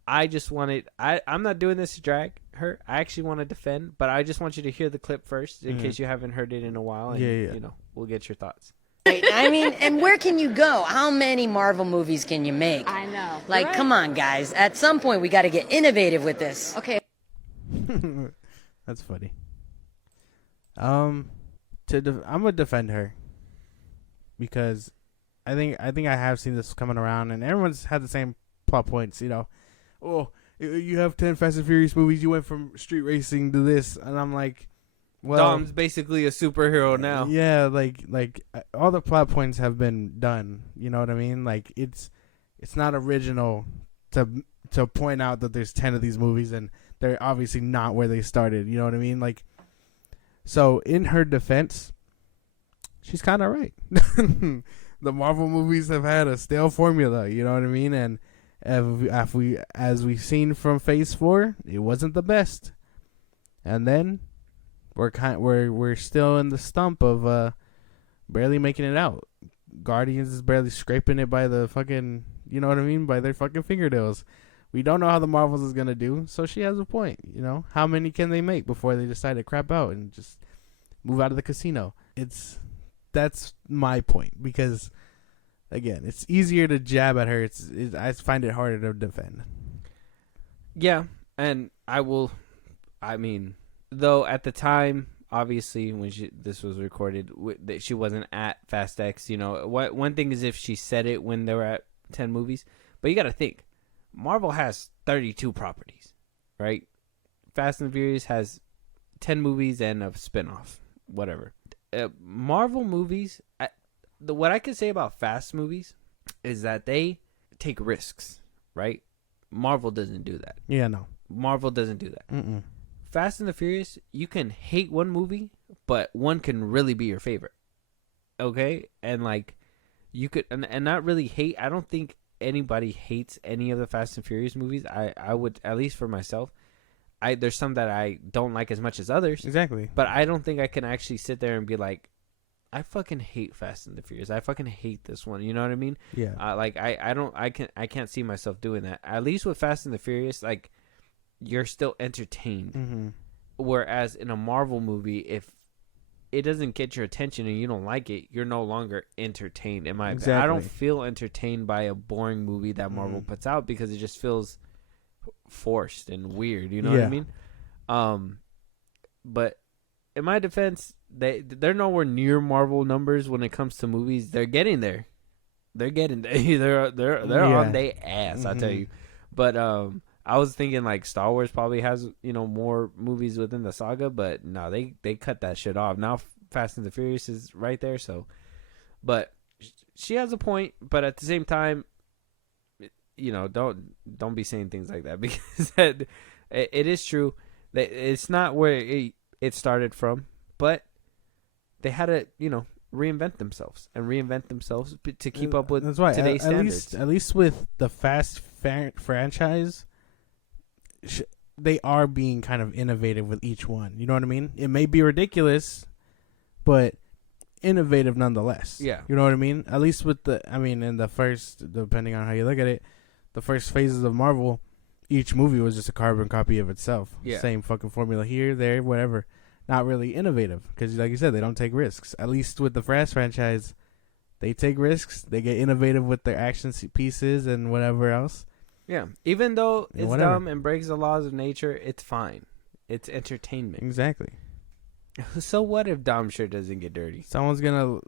I just wanted, I'm not doing this to drag her. I actually want to defend, but I just want you to hear the clip first in case you haven't heard it in a while. And, you know, we'll get your thoughts. I mean, and where can you go? How many Marvel movies can you make? I know. Like, Right. come on, guys. At some point, we got to get innovative with this. Okay. That's funny. I'm gonna defend her because I think I have seen this coming around, and everyone's had the same plot points. You know, oh, you have 10 Fast and Furious movies. You went from street racing to this, and I'm like, well, Dom's basically a superhero now. Yeah, like all the plot points have been done. You know what I mean? Like it's not original to point out that there's 10 of these movies and they're obviously not where they started. You know what I mean? Like, so in her defense, she's kind of right. The Marvel movies have had a stale formula. You know what I mean? And as we've seen from Phase 4, it wasn't the best. And then we're still in the stump of barely making it out. Guardians is barely scraping it by the fucking, you know what I mean, by their fucking fingernails. We don't know how the Marvels is gonna do, so she has a point. You know, how many can they make before they decide to crap out and just move out of the casino? That's my point, because again, it's easier to jab at her. I find it harder to defend. Yeah, and I mean, though at the time, obviously when this was recorded, that she wasn't at Fast X. You know, one thing is if she said it when they were at 10 movies, but you got to think, Marvel has 32 properties, right? Fast and Furious has 10 movies and a spinoff, whatever. Marvel movies, what I can say about Fast movies is that they take risks, right? Marvel doesn't do that. Yeah, no. Marvel doesn't do that. Mm-mm. Fast and the Furious, you can hate one movie, but one can really be your favorite. Okay? And like, you could, and not really hate, I don't think anybody hates any of the Fast and Furious movies. I would, at least for myself, there's some that I don't like as much as others. Exactly. But I don't think I can actually sit there and be like, I fucking hate Fast and the Furious. I fucking hate this one. You know what I mean? Yeah. I can't see myself doing that. At least with Fast and the Furious, like, you're still entertained. Mm-hmm. Whereas in a Marvel movie, if it doesn't get your attention and you don't like it, you're no longer entertained. In my opinion, I don't feel entertained by a boring movie that Marvel puts out, because it just feels forced and weird. You know what I mean? But in my defense, they're nowhere near Marvel numbers when it comes to movies. They're getting there. They're getting there. They're on their ass. I tell you. But I was thinking like Star Wars probably has, you know, more movies within the saga, but no, they cut that shit off. Now Fast and the Furious is right there, so. But she has a point, but at the same time, you know, don't be saying things like that, because it is true that it's not where it started from, but they had to, you know, reinvent themselves to keep up with today's standards. At least with the Fast franchise, they are being kind of innovative with each one. You know what I mean? It may be ridiculous, but innovative nonetheless. Yeah. You know what I mean? At least with in the first, depending on how you look at it, the first phases of Marvel, each movie was just a carbon copy of itself. Yeah. Same fucking formula here, there, whatever. Not really innovative, because like you said, they don't take risks. At least with the Fast franchise, they take risks. They get innovative with their action pieces and whatever else. Yeah, even though it's whatever. dumb and breaks the laws of nature, it's fine. It's entertainment. Exactly. So what if Dom sure doesn't get dirty? Someone's gonna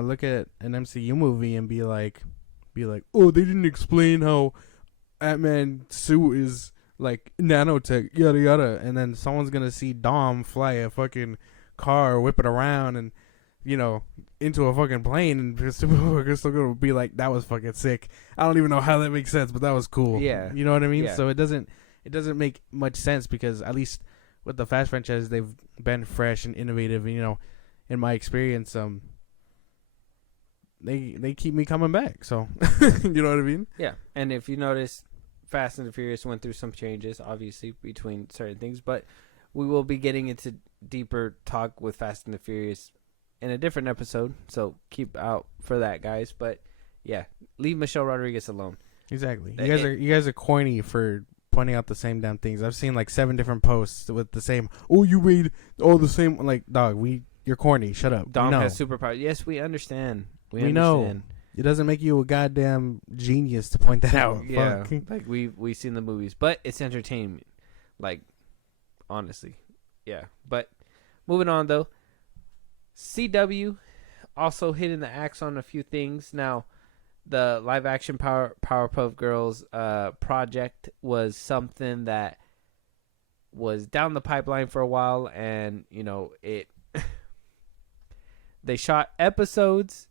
look at an MCU movie and be like, oh, they didn't explain how Ant-Man's suit is like nanotech, yada yada, and then someone's gonna see Dom fly a fucking car, whip it around, and you know, into a fucking plane, and people are still gonna be like, that was fucking sick. I don't even know how that makes sense, but that was cool. Yeah, you know what I mean. Yeah. So it doesn't make much sense, because at least with the Fast franchise, they've been fresh and innovative, and you know, in my experience, they keep me coming back. So you know what I mean? Yeah, and if you notice, Fast and the Furious went through some changes, obviously, between certain things, but we will be getting into deeper talk with Fast and the Furious in a different episode, so keep out for that, guys. But yeah, leave Michelle Rodriguez alone. Exactly. You guys are corny for pointing out the same damn things. I've seen like 7 different posts with the same. Oh, you made all the same. Like, dog, you're corny. Shut up. Dom has superpowers. Yes, we understand. We understand. Know. It doesn't make you a goddamn genius to point that out. Yeah, like we've seen the movies, but it's entertainment. Like, honestly, yeah. But moving on though, CW also hitting the axe on a few things. Now, the live action Powerpuff Girls project was something that was down the pipeline for a while, and it they shot episodes,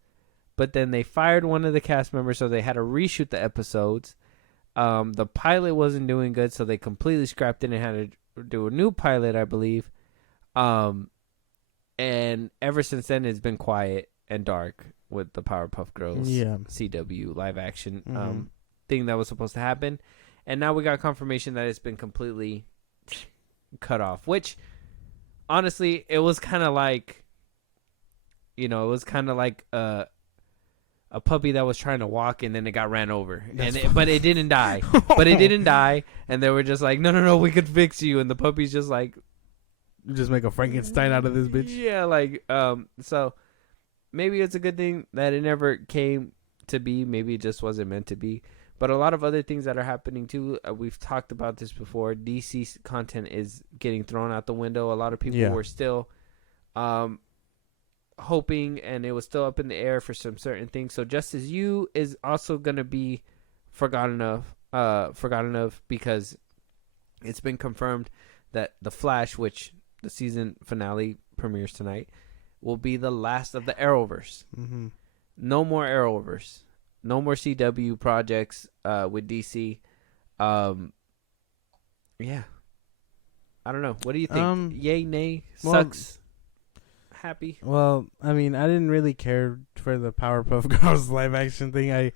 but then they fired one of the cast members, so they had to reshoot the episodes. The pilot wasn't doing good, so they completely scrapped it and had to do a new pilot, I believe. And ever since then, it's been quiet and dark with the Powerpuff Girls CW live action thing that was supposed to happen. And now we got confirmation that it's been completely cut off, which honestly, it was kind of like, a puppy that was trying to walk and then it got ran over. But it didn't die. And they were just like, no, we could fix you. And the puppy's just like, just make a Frankenstein out of this bitch. Yeah, like, so maybe it's a good thing that it never came to be. Maybe it just wasn't meant to be. But a lot of other things that are happening too. We've talked about this before. DC content is getting thrown out the window. A lot of people were still hoping, and it was still up in the air for some certain things. So Justice U is also gonna be forgotten of because it's been confirmed that The Flash, which the season finale premieres tonight, will be the last of the Arrowverse. Mm-hmm. No more Arrowverse. No more CW projects with DC. Yeah. I don't know. What do you think? Yay, nay, sucks, happy? Well, I mean, I didn't really care for the Powerpuff Girls live action thing. I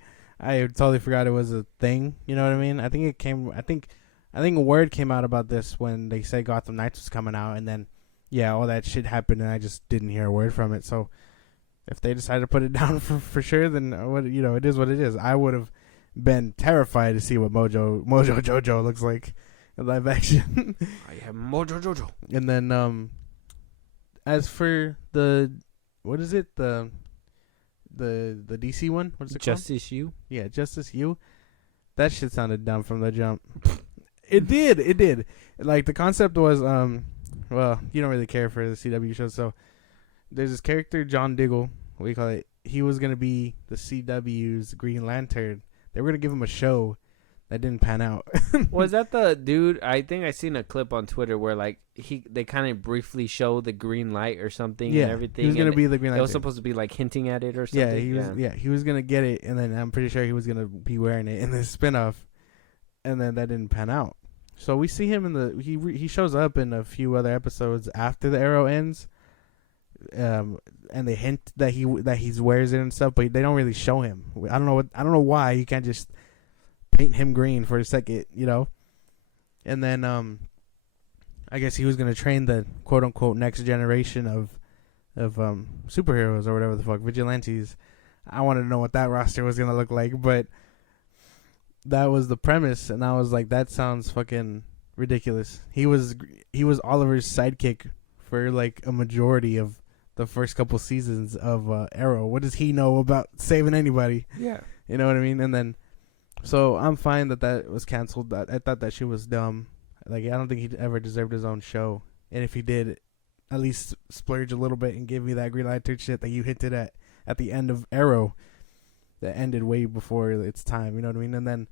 totally forgot it was a thing. You know what I mean? I think a word came out about this when they said Gotham Knights was coming out, and then, all that shit happened, and I just didn't hear a word from it. So, if they decided to put it down for sure, then it is what it is. I would have been terrified to see what Mojo Jojo looks like in live action. I am Mojo Jojo. And then, as for the DC one, what's it called? Justice U. Yeah, Justice U. That shit sounded dumb from the jump. It did. Like, the concept was, well, you don't really care for the CW show, so there's this character, John Diggle, what do you call it? He was going to be the CW's Green Lantern. They were going to give him a show that didn't pan out. Was that the dude? I think I seen a clip on Twitter where, like, they kind of briefly show the green light or something and everything. He was going to be the Green Lantern. It was supposed to be, like, hinting at it or something. He was going to get it, and then I'm pretty sure he was going to be wearing it in the spinoff, and then that didn't pan out. So we see him he shows up in a few other episodes after the Arrow ends, and they hint that he wears it and stuff, but they don't really show him. I don't know why you can't just paint him green for a second, And then I guess he was gonna train the quote unquote next generation of superheroes or whatever the fuck, vigilantes. I wanted to know what that roster was gonna look like, but that was the premise, and I was like, that sounds fucking ridiculous. He was Oliver's sidekick for like a majority of the first couple seasons of Arrow. What does he know about saving anybody? Yeah. You know what I mean? And then, so I'm fine that was canceled. I thought that shit was dumb. Like, I don't think he ever deserved his own show. And if he did, at least splurge a little bit and give me that Green Lantern shit that you hinted at the end of Arrow that ended way before its time. You know what I mean? And then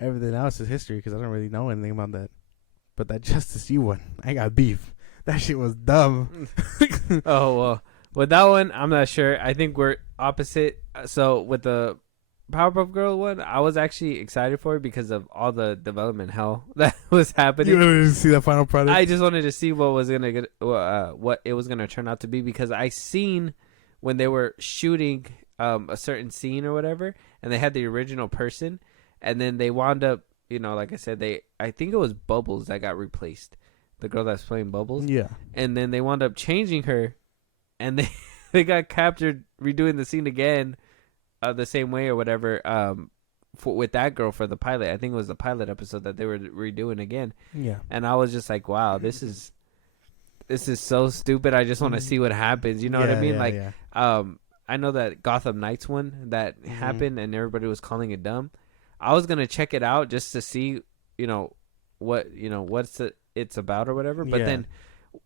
everything else is history because I don't really know anything about that. But that Justice U one, I got beef. That shit was dumb. Oh, well, with that one, I'm not sure. I think we're opposite. So with the Powerpuff Girl one, I was actually excited for it because of all the development hell that was happening. You wanted to see the final product? I just wanted to see what was gonna get, what it was gonna turn out to be, because I seen when they were shooting a certain scene or whatever, and they had the original person, and then they wound up, like I said, I think it was Bubbles that got replaced. The girl that's playing Bubbles. Yeah. And then they wound up changing her, and they got captured redoing the scene again, the same way or whatever. with that girl for the pilot. I think it was the pilot episode that they were redoing again. Yeah. And I was just like, wow, this is so stupid. I just want to see what happens. You know what I mean? I know that Gotham Knights one that happened and everybody was calling it dumb. I was gonna check it out just to see, what's it's about or whatever. But then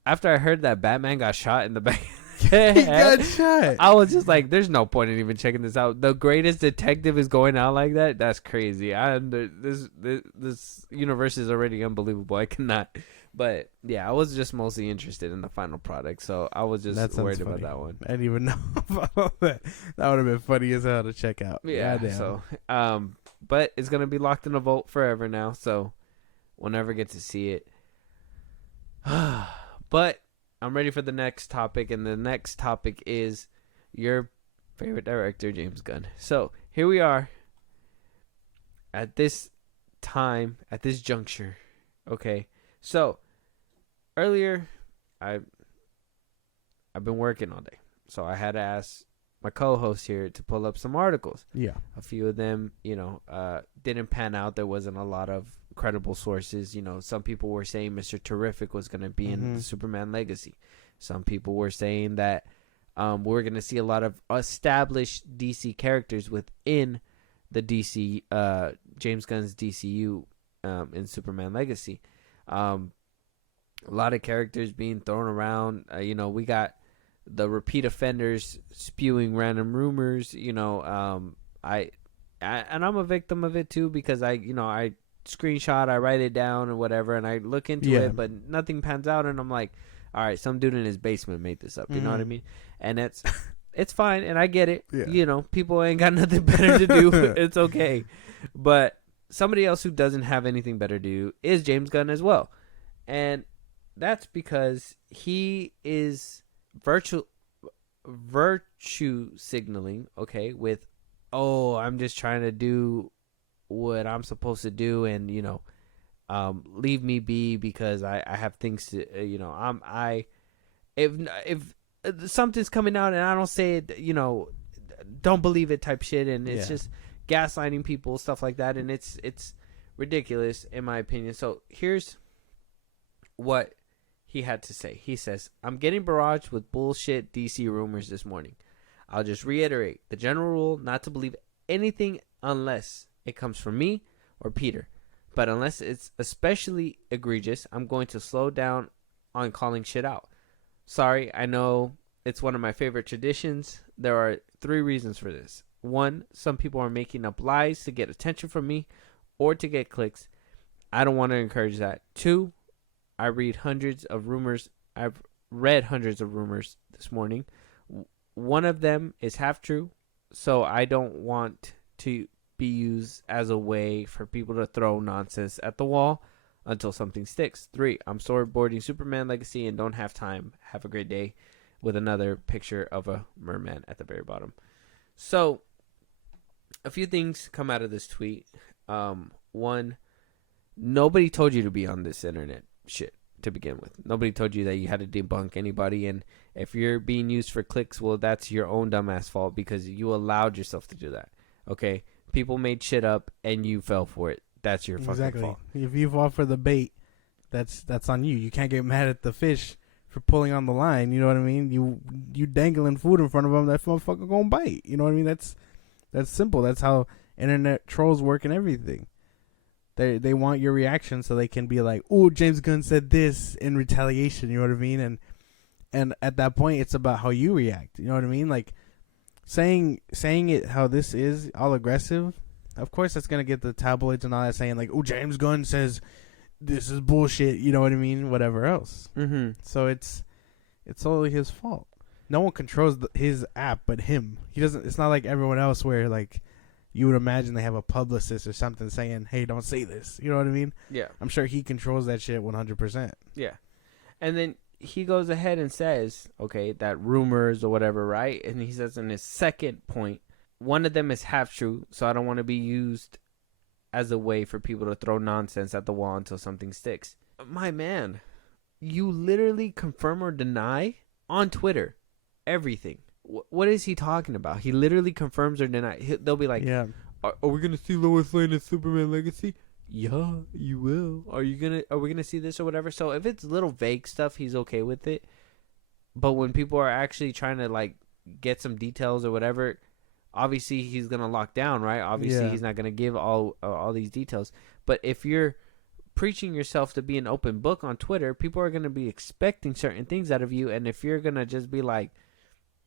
after I heard that Batman got shot in the back, he got shot. I was just like, "There's no point in even checking this out." The greatest detective is going out like that. That's crazy. This universe is already unbelievable. I cannot. But yeah, I was just mostly interested in the final product, so I was just worried about that one. I didn't even know about that. That would have been funny as hell to check out. Yeah. Goddamn. So, but it's gonna be locked in a vault forever now, so we'll never get to see it. But I'm ready for the next topic, and the next topic is your favorite director, James Gunn. So here we are at this time, at this juncture. Okay, so earlier I've been working all day, so I had to ask my co-host here to pull up some articles. Yeah, a few of them, didn't pan out. There wasn't a lot of credible sources. Some people were saying Mr. Terrific was going to be in the Superman Legacy. Some people were saying that we're going to see a lot of established DC characters within the DC, James Gunn's DCU in Superman Legacy. A lot of characters being thrown around. We got the repeat offenders spewing random rumors. And I'm a victim of it too, because I screenshot, I write it down or whatever, and I look into it, but nothing pans out, and I'm like, all right, some dude in his basement made this up. You know what I mean? And it's fine, and I get it. Yeah. People ain't got nothing better to do. It's okay. But somebody else who doesn't have anything better to do is James Gunn as well. And that's because he is virtue signaling, okay, with, I'm just trying to do what I'm supposed to do, and leave me be because I have things to if something's coming out and I don't say it, don't believe it type shit, and it's just gaslighting people, stuff like that, and it's ridiculous in my opinion. So here's what he had to say. He says, "I'm getting barraged with bullshit DC rumors this morning. I'll just reiterate the general rule not to believe anything unless it comes from me or Peter. But unless it's especially egregious, I'm going to slow down on calling shit out. Sorry, I know it's one of my favorite traditions. There are 3 reasons for this. 1, some people are making up lies to get attention from me or to get clicks. I don't want to encourage that. 2, I've read hundreds of rumors this morning. One of them is half true, so I don't want to be used as a way for people to throw nonsense at the wall until something sticks. 3, I'm storyboarding Superman Legacy and don't have time. Have a great day," with another picture of a merman at the very bottom. So a few things come out of this tweet. 1, nobody told you to be on this internet shit to begin with. Nobody told you that you had to debunk anybody, and if you're being used for clicks, well, that's your own dumbass fault because you allowed yourself to do that. Okay? People made shit up and you fell for it. That's your fucking fault. If you fall for the bait, that's on you. You can't get mad at the fish for pulling on the line. You know what I mean? You dangling food in front of them, that motherfucker gonna bite. You know what I mean? That's simple. That's how internet trolls work and everything. They want your reaction so they can be like, "Oh, James Gunn said this in retaliation." You know what I mean? And at that point, it's about how you react. You know what I mean? Like saying it how this is all aggressive. Of course, that's gonna get the tabloids and all that saying like, "Oh, James Gunn says this is bullshit." You know what I mean? Whatever else. Mm-hmm. So it's totally his fault. No one controls his app but him. He doesn't. It's not like everyone else where like you would imagine they have a publicist or something saying, "Hey, don't say this." You know what I mean? Yeah. I'm sure he controls that shit 100%. Yeah. And then he goes ahead and says, okay, that rumors or whatever, right? And he says in his second point, one of them is half true, so I don't want to be used as a way for people to throw nonsense at the wall until something sticks. My man, you literally confirm or deny on Twitter everything. What is he talking about? He literally confirms or denies. They'll be like, Are we gonna see Lois Lane in Superman Legacy? Yeah, you will. Are we gonna see this or whatever? So if it's little vague stuff, he's okay with it. But when people are actually trying to like get some details or whatever, obviously he's gonna lock down, right? Obviously he's not gonna give all these details. But if you're preaching yourself to be an open book on Twitter, people are gonna be expecting certain things out of you, and if you're gonna just be like,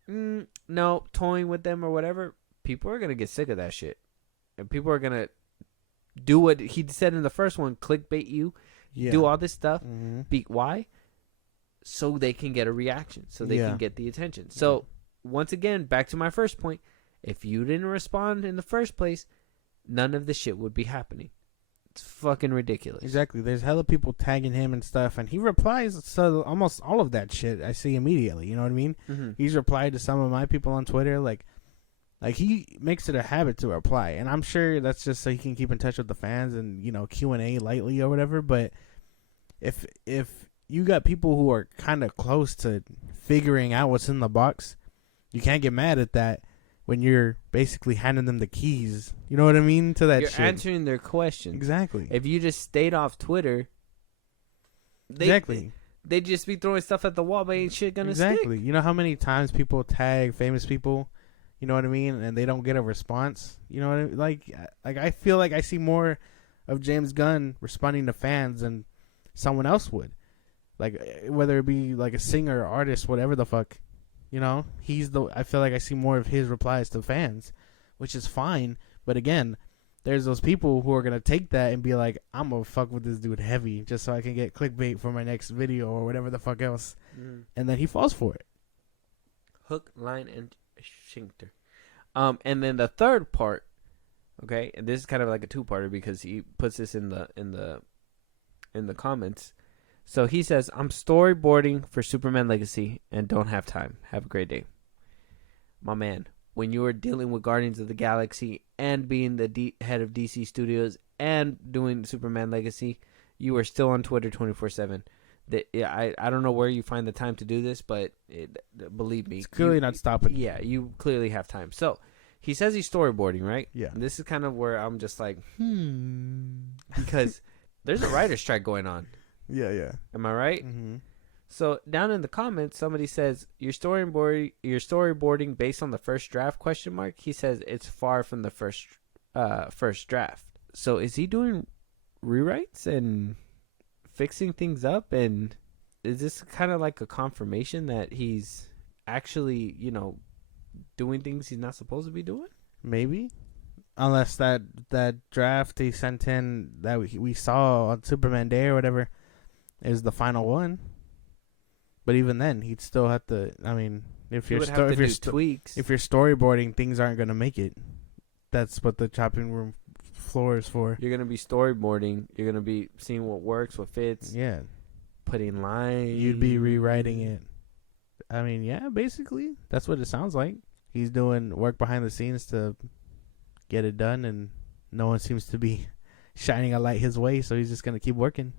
no, toying with them or whatever, people are gonna get sick of that shit, and people are gonna do what he said in the first one: clickbait you, do all this stuff. Why? So they can get a reaction, so they can get the attention. So once again, back to my first point: if you didn't respond in the first place, none of this shit would be happening. It's fucking ridiculous. Exactly. There's hella people tagging him and stuff, and he replies to almost all of that shit I see immediately. You know what I mean? He's replied to some of my people on Twitter. Like he makes it a habit to reply, and I'm sure that's just so he can keep in touch with the fans and, you know, Q&A lightly or whatever. But if you got people who are kind of close to figuring out what's in the box, you can't get mad at that when you're basically handing them the keys. You know what I mean? To that shit. You're answering their questions. Exactly. If you just stayed off Twitter, they'd just be throwing stuff at the wall, but ain't shit gonna stick. Exactly. You know how many times people tag famous people, you know what I mean, and they don't get a response? You know what I mean? Like I feel like I see more of James Gunn responding to fans than someone else would. Like, whether it be like a singer or artist, whatever the fuck. You know, I feel like I see more of his replies to fans, which is fine. But again, there's those people who are going to take that and be like, I'm going to fuck with this dude heavy just so I can get clickbait for my next video or whatever the fuck else. And then he falls for it. Hook, line, and sinker. And then the third part, okay, and this is kind of like a two-parter because he puts this in the comments. So he says, I'm storyboarding for Superman Legacy and don't have time. Have a great day. My man, when you were dealing with Guardians of the Galaxy and being the head of DC Studios and doing Superman Legacy, you were still on Twitter 24/7. I don't know where you find the time to do this, but believe me. It's clearly not stopping. Yeah, you clearly have time. So he says he's storyboarding, right? Yeah. And this is kind of where I'm just like, because there's a writer's strike going on. Yeah. Am I right? So down in the comments, somebody says you're storyboarding based on the first draft ? He says it's far from the first draft. So is he doing rewrites and fixing things up? And is this kind of like a confirmation that he's actually, you know, doing things he's not supposed to be doing? Maybe. Unless that draft he sent in that we saw on Superman Day or whatever is the final one. But even then, he'd still have to. I mean, if you're storyboarding, things aren't gonna make it. That's what the chopping room floor is for. You're gonna be storyboarding. You're gonna be seeing what works, what fits. Yeah. Putting lines. You'd be rewriting it. I mean, yeah, basically, that's what it sounds like. He's doing work behind the scenes to get it done, and no one seems to be shining a light his way, so he's just gonna keep working.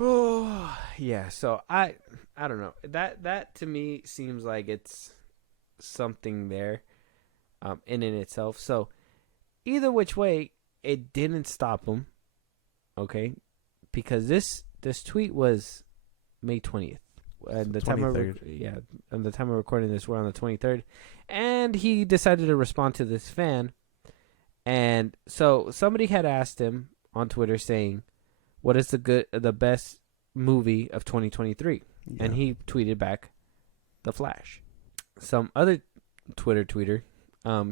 Oh, yeah. So I don't know. That to me seems like it's something there, in itself. So either which way, it didn't stop him. Okay, because this tweet was May 20th. And the 23rd. And the time of recording this, we're on the 23rd, and he decided to respond to this fan. And so somebody had asked him on Twitter saying, what is the best movie of 2023? Yeah. And he tweeted back, The Flash. Some other tweeter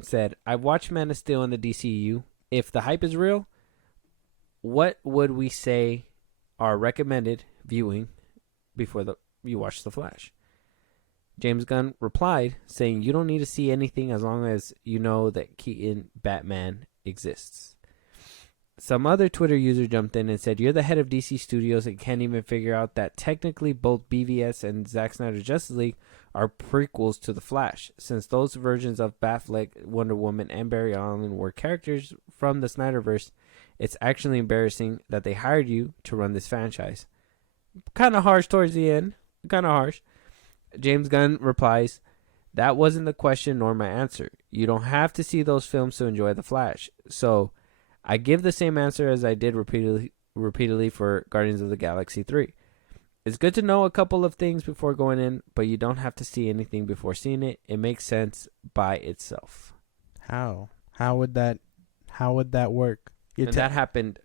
said, I watched Man of Steel in the DCU. If the hype is real, what would we say are recommended viewing before you watch The Flash? James Gunn replied, saying, you don't need to see anything as long as you know that Keaton Batman exists. Some other Twitter user jumped in and said, you're the head of DC Studios and can't even figure out that technically both BVS and Zack Snyder's Justice League are prequels to The Flash. Since those versions of Batfleck, Wonder Woman, and Barry Allen were characters from the Snyderverse, it's actually embarrassing that they hired you to run this franchise. Kind of harsh towards the end. Kind of harsh. James Gunn replies, that wasn't the question nor my answer. You don't have to see those films to enjoy The Flash. So I give the same answer as I did repeatedly for Guardians of the Galaxy 3. It's good to know a couple of things before going in, but you don't have to see anything before seeing it. It makes sense by itself. How? How would that work? That happened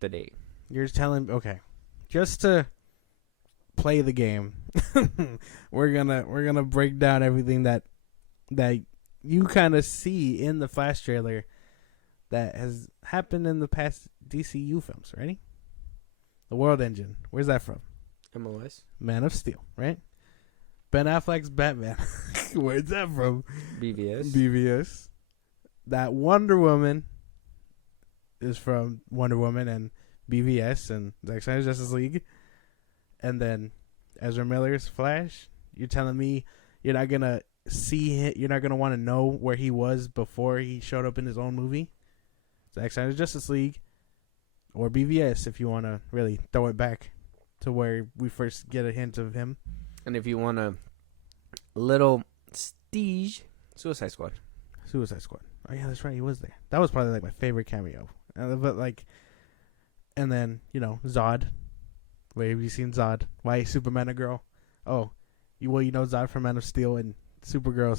today. You're telling okay. Just to play the game. we're gonna break down everything that you kind of see in the Flash trailer that has happened in the past DCU films. Ready? The World Engine. Where's that from? MOS. Man of Steel, right? Ben Affleck's Batman. Where's that from? BVS. That Wonder Woman is from Wonder Woman and BVS and Zack Snyder's Justice League. And then Ezra Miller's Flash. You're telling me you're not going to see it, you're not going to want to know where he was before he showed up in his own movie? Zack Snyder's Justice League or BVS if you want to really throw it back to where we first get a hint of him. And if you want a little Suicide Squad. Suicide Squad. Oh yeah, that's right. He was there. That was probably like my favorite cameo. But like, and then Zod. Where have you seen Zod? Why is Superman a girl? Oh, you know Zod from Man of Steel and Supergirl.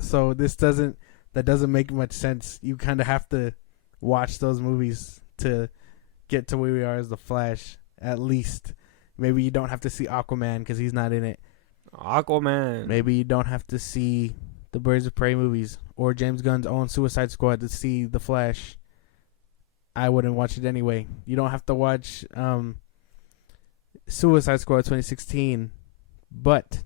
So that doesn't make much sense. You kind of have to watch those movies to get to where we are as the Flash. At least, maybe you don't have to see Aquaman because he's not in it. Aquaman. Maybe you don't have to see the Birds of Prey movies or James Gunn's own Suicide Squad to see the Flash. I wouldn't watch it anyway. You don't have to watch Suicide Squad 2016, but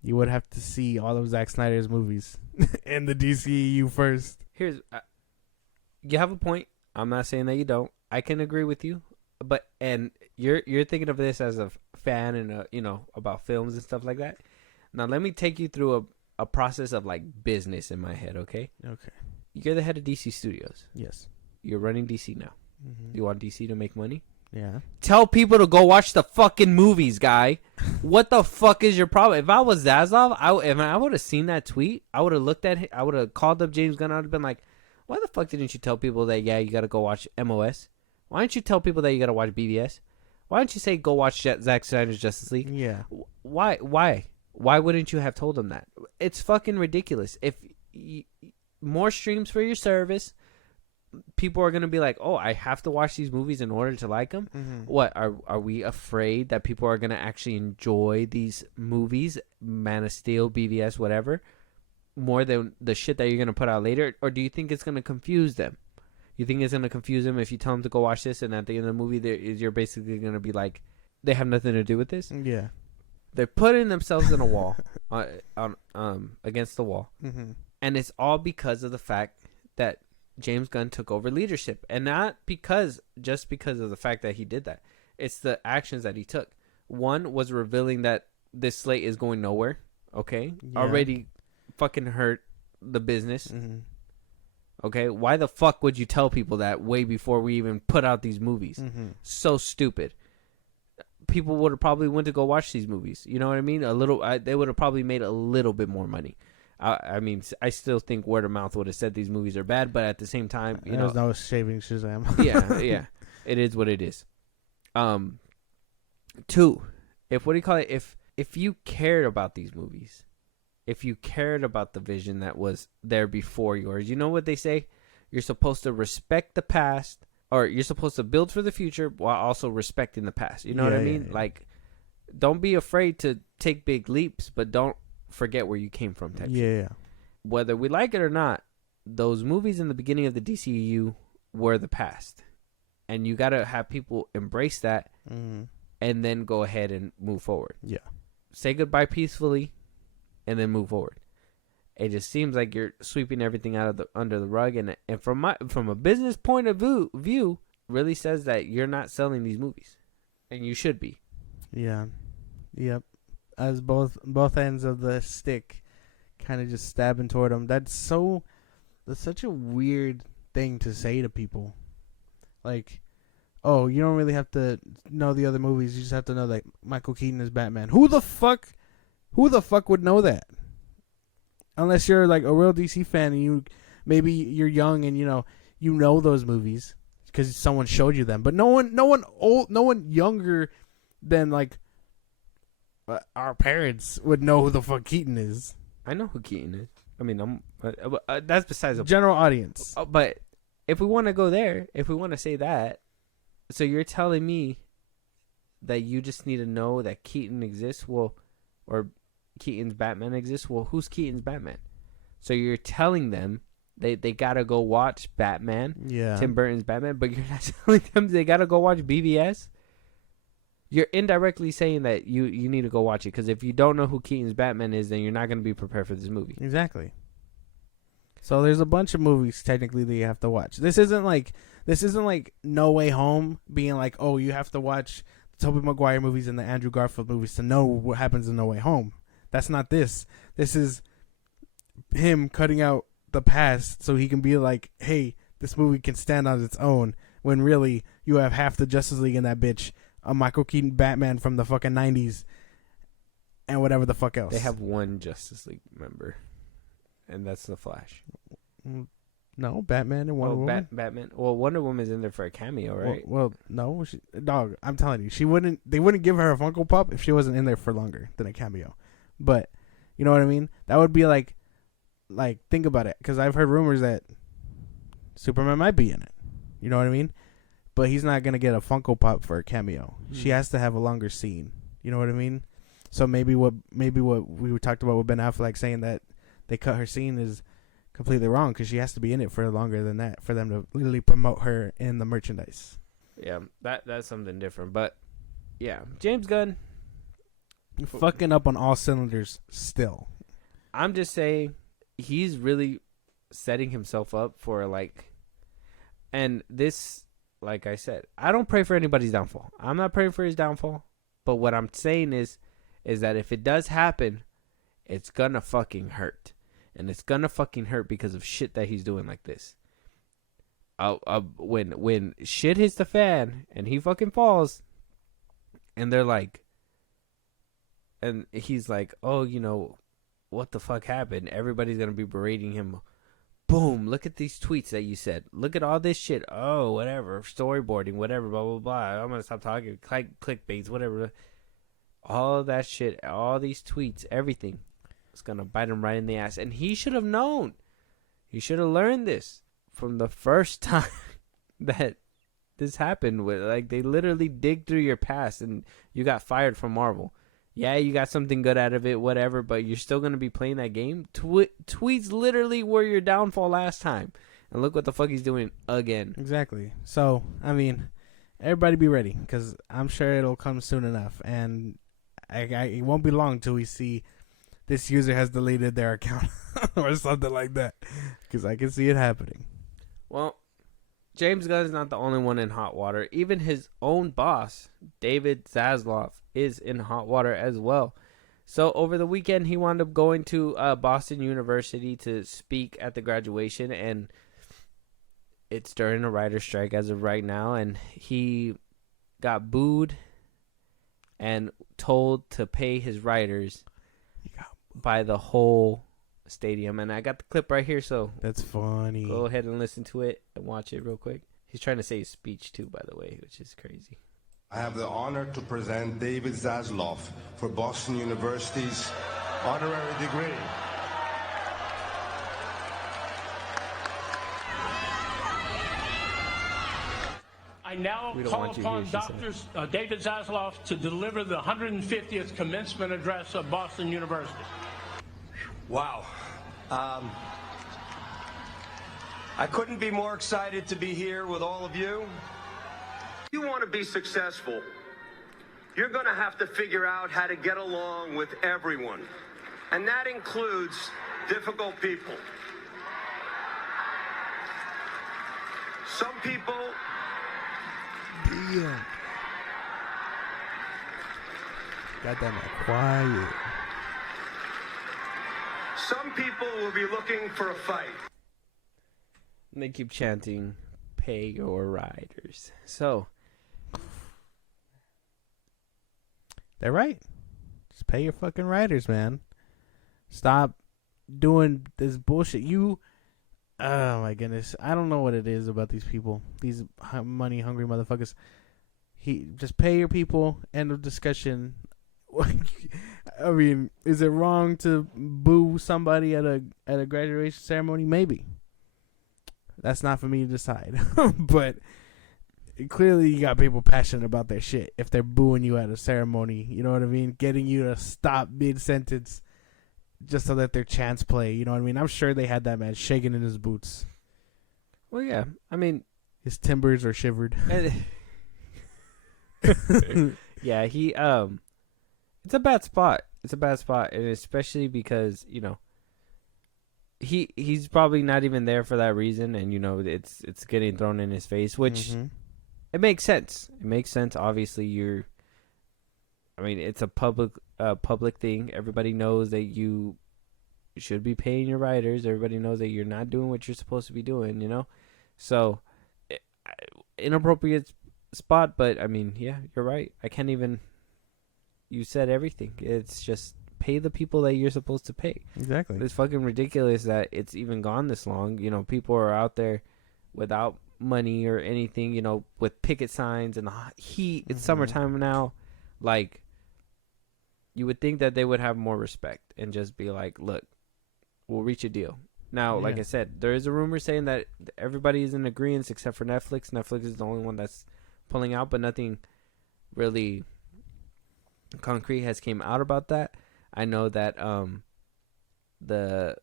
you would have to see all of Zack Snyder's movies in the DCEU first. You have a point. I'm not saying that you don't. I can agree with you, and you're thinking of this as a fan and about films and stuff like that. Now let me take you through a process of like business in my head, okay? Okay. You're the head of DC Studios. Yes. You're running DC now. Mm-hmm. You want DC to make money? Yeah. Tell people to go watch the fucking movies, guy. What the fuck is your problem? If I was Zaslav, if I would have seen that tweet, I would have looked at it. I would have called up James Gunn. I would have been like, why the fuck didn't you tell people that, you got to go watch MOS? Why didn't you tell people that you got to watch BVS? Why didn't you say go watch Zack Snyder's Justice League? Yeah. Why wouldn't you have told them that? It's fucking ridiculous. If more streams for your service, people are going to be like, oh, I have to watch these movies in order to like them. Mm-hmm. What, are we afraid that people are going to actually enjoy these movies, Man of Steel, BVS, whatever, more than the shit that you're going to put out later? Or do you think it's going to confuse them? You think it's going to confuse them if you tell them to go watch this and at the end of the movie you're basically going to be like, they have nothing to do with this? Yeah. They're putting themselves in a wall, against the wall. Mm-hmm. And it's all because of the fact that James Gunn took over leadership, and not just because of the fact that he did that. It's the actions that he took. One was revealing that this slate is going nowhere. Okay, yeah. Already fucking hurt the business. Mm-hmm. Okay, why the fuck would you tell people that way before we even put out these movies? Mm-hmm. So stupid. People would have probably went to go watch these movies. You know what I mean? They would have probably made a little bit more money. I mean, I still think word of mouth would have said these movies are bad, but at the same time, there's no shaving Shazam. yeah, it is what it is. Two, if you cared about these movies, if you cared about the vision that was there before yours, you know what they say? You're supposed to respect the past, or you're supposed to build for the future while also respecting the past. You know what I mean? Yeah. Like, don't be afraid to take big leaps, but don't forget where you came from. Type shit. Whether we like it or not, those movies in the beginning of the DCEU were the past, and you gotta have people embrace that, and then go ahead and move forward. Yeah, say goodbye peacefully, and then move forward. It just seems like you're sweeping everything out of under the rug, and from a business point of view, really says that you're not selling these movies, and you should be. Yeah. Yep. As both ends of the stick kind of just stabbing toward them. That's such a weird thing to say to people. Like, oh, you don't really have to know the other movies. You just have to know that Michael Keaton is Batman. Who the fuck would know that? unless you're like a real DC fan and maybe you're young and you know those movies because someone showed you them. But no one younger than like our parents would know who the fuck Keaton is. I know who Keaton is. I mean, that's besides the general audience. But if we want to go there, if we want to say that, so you're telling me that you just need to know that Keaton exists, or Keaton's Batman exists. Well, who's Keaton's Batman? So you're telling them they gotta go watch Batman, Tim Burton's Batman, but you're not telling them they gotta go watch BVS. You're indirectly saying that you need to go watch it, because if you don't know who Keaton's Batman is, then you're not going to be prepared for this movie. Exactly. So there's a bunch of movies technically that you have to watch. This isn't like No Way Home being like, oh, you have to watch the Tobey Maguire movies and the Andrew Garfield movies to know what happens in No Way Home. That's not this. This is him cutting out the past so he can be like, hey, this movie can stand on its own, when really you have half the Justice League in that bitch. A Michael Keaton Batman from the fucking 90s and whatever the fuck else. They have one Justice League member, and that's the Flash. No, Batman and Wonder Woman. Batman. Well, Wonder Woman's in there for a cameo, right? Well, no, dog. I'm telling you, they wouldn't give her a Funko Pop if she wasn't in there for longer than a cameo. But you know what I mean? That would be like think about it, because I've heard rumors that Superman might be in it. You know what I mean? But he's not gonna get a Funko Pop for a cameo. She has to have a longer scene. You know what I mean? So maybe what we talked about with Ben Affleck saying that they cut her scene is completely wrong, because she has to be in it for longer than that for them to literally promote her in the merchandise. Yeah, that's something different. But yeah, James Gunn fucking up on all cylinders still. I'm just saying he's really setting himself up for and this. Like I said, I don't pray for anybody's downfall. I'm not praying for his downfall. But what I'm saying is that if it does happen, it's gonna fucking hurt. And it's gonna fucking hurt because of shit that he's doing like this. When shit hits the fan and he fucking falls, and they're like, and he's like, oh, what the fuck happened? Everybody's gonna be berating him. Boom, look at these tweets that you said. Look at all this shit. Oh, whatever. Storyboarding, whatever, blah, blah, blah. I'm going to stop talking. Clickbaits, whatever. All that shit, all these tweets, everything. It's going to bite him right in the ass. And he should have known. He should have learned this from the first time that this happened. They literally dig through your past and you got fired from Marvel. Yeah, you got something good out of it, whatever, but you're still going to be playing that game? Tweets literally were your downfall last time. And look what the fuck he's doing again. Exactly. So, I mean, everybody be ready, because I'm sure it'll come soon enough. And it won't be long till we see this user has deleted their account or something like that, because I can see it happening. Well, James Gunn is not the only one in hot water. Even his own boss, David Zaslav, is in hot water as well. So over the weekend, he wound up going to Boston University to speak at the graduation, and it's during a writer's strike as of right now, and he got booed and told to pay his writers by the whole stadium. And I got the clip right here, so that's funny. Go ahead and listen to it and watch it real quick. He's trying to say his speech too, by the way, which is crazy. I have the honor to present David Zaslav for Boston University's honorary degree. I now call upon Dr. David Zaslav to deliver the 150th commencement address of Boston University. Wow. I couldn't be more excited to be here with all of you. If you want to be successful, you're going to have to figure out how to get along with everyone. And that includes difficult people. Some people... Yeah. Goddamn quiet. Some people will be looking for a fight. And they keep chanting, pay your riders. So... they're right. Just pay your fucking riders, man. Stop doing this bullshit. Oh my goodness, I don't know what it is about these people, these money hungry motherfuckers. He just pay your people. End of discussion. I mean, is it wrong to boo somebody at a graduation ceremony? Maybe. That's not for me to decide. But clearly, you got people passionate about their shit. If they're booing you at a ceremony, you know what I mean? Getting you to stop mid sentence just so that their chants play. You know what I mean? I'm sure they had that man shaking in his boots. Well, yeah. I mean, his timbers are shivered. Yeah, it's a bad spot. It's a bad spot, and especially because, you know, he's probably not even there for that reason, and you know, it's getting thrown in his face, which it makes sense. It makes sense. Obviously, it's a public thing. Everybody knows that you should be paying your writers. Everybody knows that you're not doing what you're supposed to be doing, you know? So, inappropriate spot, but I mean, yeah, you're right. I can't even... You said everything. It's just pay the people that you're supposed to pay. Exactly. It's fucking ridiculous that it's even gone this long. You know, people are out there without money or anything, you know, with picket signs and the heat. It's summertime now. Like, you would think that they would have more respect and just be like, look, we'll reach a deal. Now, like I said, there is a rumor saying that everybody is in agreement except for Netflix. Netflix is the only one that's pulling out, but nothing really concrete has came out about that. I know that the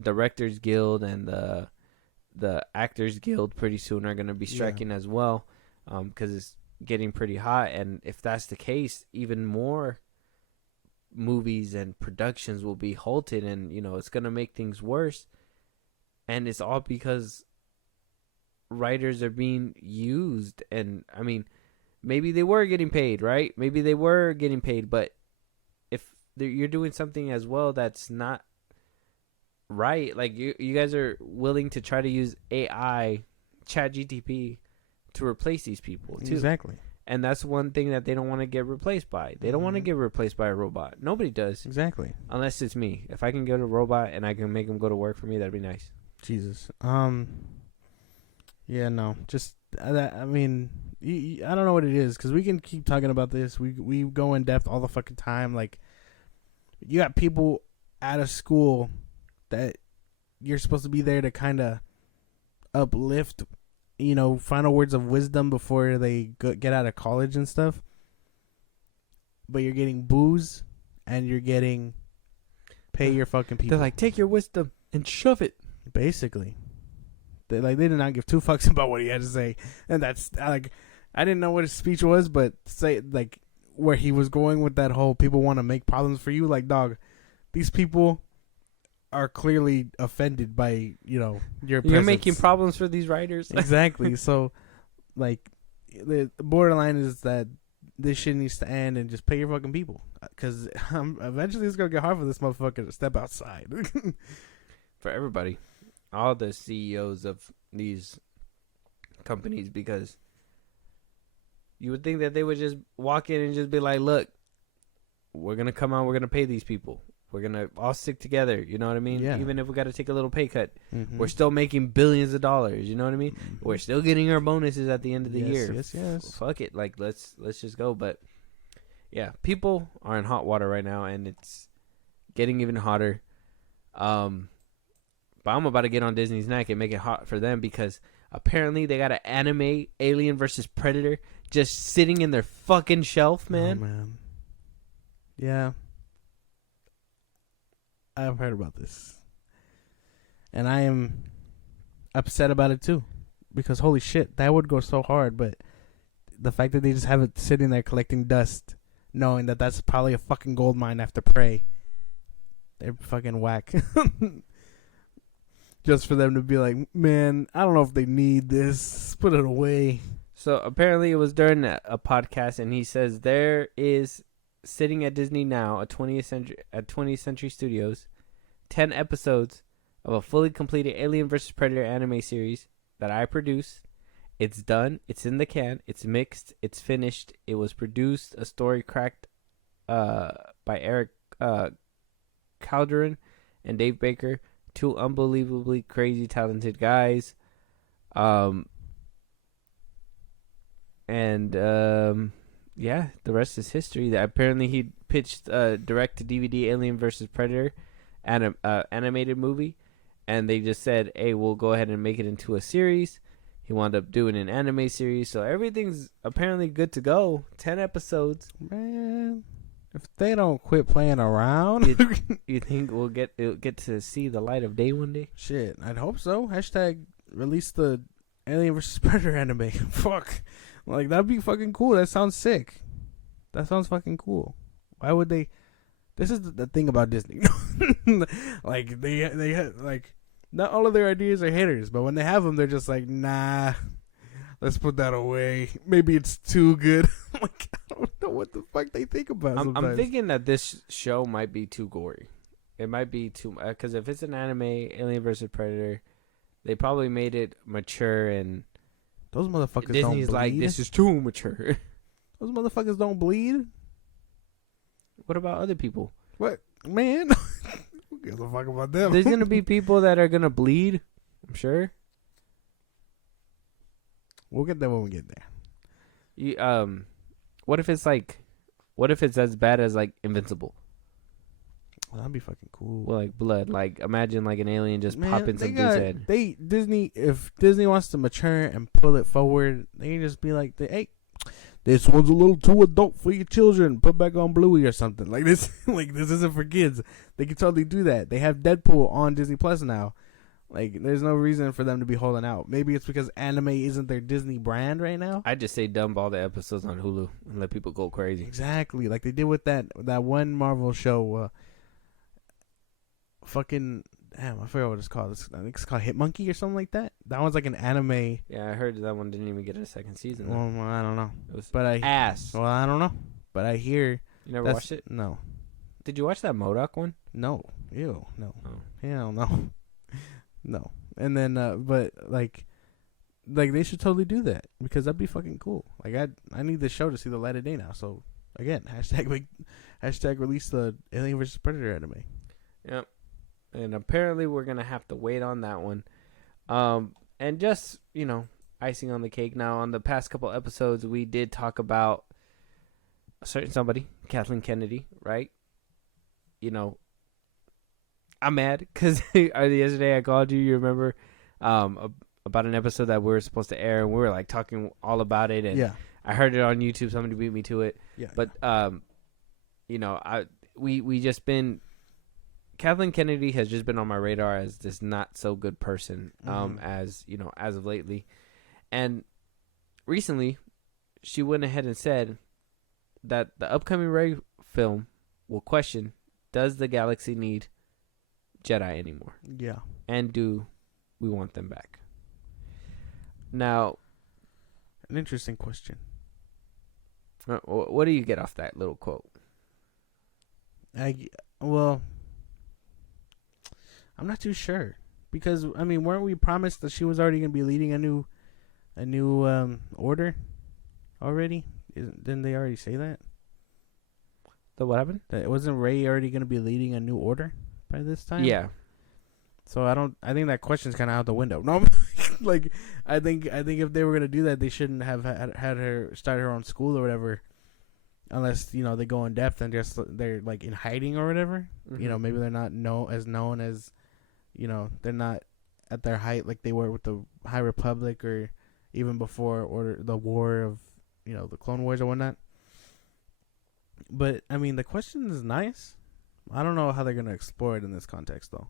Directors Guild and the Actors Guild pretty soon are going to be striking as well, because it's getting pretty hot. And if that's the case, even more movies and productions will be halted, and you know, it's going to make things worse. And it's all because writers are being used. And I mean, maybe they were getting paid, right? Maybe they were getting paid, but if you're doing something as well that's not right, like you guys are willing to try to use AI, ChatGPT, to replace these people too. Exactly. And that's one thing that they don't want to get replaced by. They don't want to get replaced by a robot. Nobody does. Exactly. Unless it's me. If I can get a robot and I can make them go to work for me, that'd be nice. Jesus. Yeah, no. Just I mean, I don't know what it is, because we can keep talking about this. We go in depth all the fucking time. Like, you got people out of school that you're supposed to be there to kind of uplift, you know, final words of wisdom before they get out of college and stuff. But you're getting booze and you're getting pay your fucking people. They're like, take your wisdom and shove it. Basically. They did not give two fucks about what he had to say. And that's, like, I didn't know what his speech was, but say, like, where he was going with that whole people want to make problems for you. Like, dog, these people are clearly offended by, you know, your presence. You're making problems for these writers. Exactly. So, like, the borderline is that this shit needs to end and just pay your fucking people. Because eventually it's going to get hard for this motherfucker to step outside. For everybody. All the CEOs of these companies, because you would think that they would just walk in and just be like, look, we're going to come out, we're going to pay these people. We're going to all stick together, you know what I mean? Yeah. Even if we got to take a little pay cut, we're still making billions of dollars, you know what I mean? We're still getting our bonuses at the end of the year. Yes. Fuck it, like, let's just go. But, yeah, people are in hot water right now, and it's getting even hotter. But I'm about to get on Disney's neck and make it hot for them, because apparently they got to animate Alien vs. Predator just sitting in their fucking shelf, man. Oh, man. Yeah. I've heard about this. And I am upset about it too. Because holy shit, that would go so hard. But the fact that they just have it sitting there collecting dust, knowing that that's probably a fucking gold mine after Prey, they're fucking whack. Just for them to be like, man, I don't know if they need this. Put it away. So apparently it was during a podcast, and he says there is sitting at Disney now at 20th Century Studios, 10 episodes of a fully completed Alien vs. Predator anime series that I produced. It's done. It's in the can. It's mixed. It's finished. It was produced. A story cracked by Eric Calderon and Dave Baker, two unbelievably crazy talented guys. Yeah, the rest is history. That apparently he pitched direct to DVD Alien vs Predator, animated movie, and they just said, "Hey, we'll go ahead and make it into a series." He wound up doing an anime series, so everything's apparently good to go. 10 episodes. Man, if they don't quit playing around, you think it'll get to see the light of day one day? Shit, I'd hope so. Hashtag release the Alien vs Predator anime. Fuck. Like, that'd be fucking cool. That sounds sick. That sounds fucking cool. Why would they? This is the thing about Disney. Like, they like, not all of their ideas are hitters, but when they have them, they're just like, nah, let's put that away. Maybe it's too good. Like, I don't know what the fuck they think about. I'm thinking that this show might be too gory. It might be too, because if it's an anime, Alien vs Predator, they probably made it mature, and those motherfuckers Disney's don't bleed. like, this is too mature. Those motherfuckers don't bleed. What about other people? What, man? Who gives a fuck about them? There's gonna be people that are gonna bleed, I'm sure. We'll get there when we get there. What if it's as bad as like Invincible? Well, that'd be fucking cool. Well, like blood. Like, imagine like an alien just popping some dude's head. If Disney wants to mature and pull it forward, they can just be like, hey, this one's a little too adult for your children. Put back on Bluey or something like this. Like, this isn't for kids. They can totally do that. They have Deadpool on Disney Plus now. Like, there's no reason for them to be holding out. Maybe it's because anime isn't their Disney brand right now. I just say dump all the episodes on Hulu and let people go crazy. Exactly, like they did with that one Marvel show. Fucking damn, I forgot what it's called. I think it's called Hit Monkey or something like that. That one's like an anime. Yeah, I heard that one didn't even get a second season. Well, I don't know. It was but ass. Well, I don't know. But I hear. You never watched it? No. Did you watch that MODOK one? No. Ew. No. Oh. Hell no. No. And then, but like they should totally do that because that'd be fucking cool. Like, I need the show to see the light of day now. So again, hashtag release the Alien vs Predator anime. Yep. And apparently we're gonna have to wait on that one. And just, icing on the cake. Now, on the past couple episodes, we did talk about a certain somebody, Kathleen Kennedy, right? I'm mad because yesterday I called you. You remember about an episode that we were supposed to air, and we were like talking all about it. And yeah. I heard it on YouTube. Somebody beat me to it. Yeah. But we just been. Kathleen Kennedy has just been on my radar as this not so good person, as of lately, and recently, she went ahead and said that the upcoming Rey film will question: does the galaxy need Jedi anymore? Yeah. And do we want them back? Now, an interesting question. What do you get off that little quote? I'm not too sure because weren't we promised that she was already gonna be leading a new order already? Didn't they already say that? What happened? That wasn't Rey already gonna be leading a new order by this time? Yeah. So I think that question's kind of out the window. No, like I think if they were gonna do that, they shouldn't have had her start her own school or whatever, unless they go in depth and just they're like in hiding or whatever. Mm-hmm. Maybe they're not known as, they're not at their height like they were with the High Republic or even before the war of the Clone Wars or whatnot. But the question is nice. I don't know how they're gonna explore it in this context though.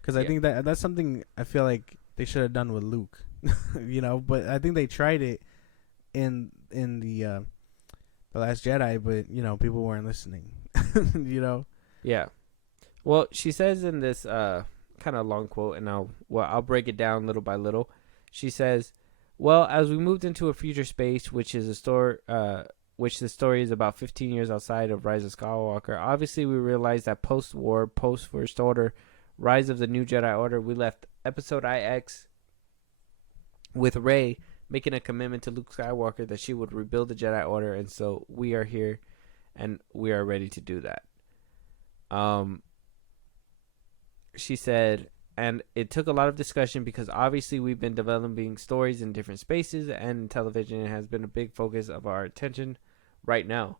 Because I think that's something I feel like they should have done with Luke, But I think they tried it in the Last Jedi, but people weren't listening, Yeah. Well, she says in this kind of long quote, and I'll break it down little by little. She says, "Well, as we moved into a future space, which the story is about 15 years outside of Rise of Skywalker, obviously we realized that post-war, post-First Order, Rise of the New Jedi Order, we left Episode IX with Rey making a commitment to Luke Skywalker that she would rebuild the Jedi Order, and so we are here, and we are ready to do that." She said, and it took a lot of discussion because obviously we've been developing stories in different spaces, and television has been a big focus of our attention right now.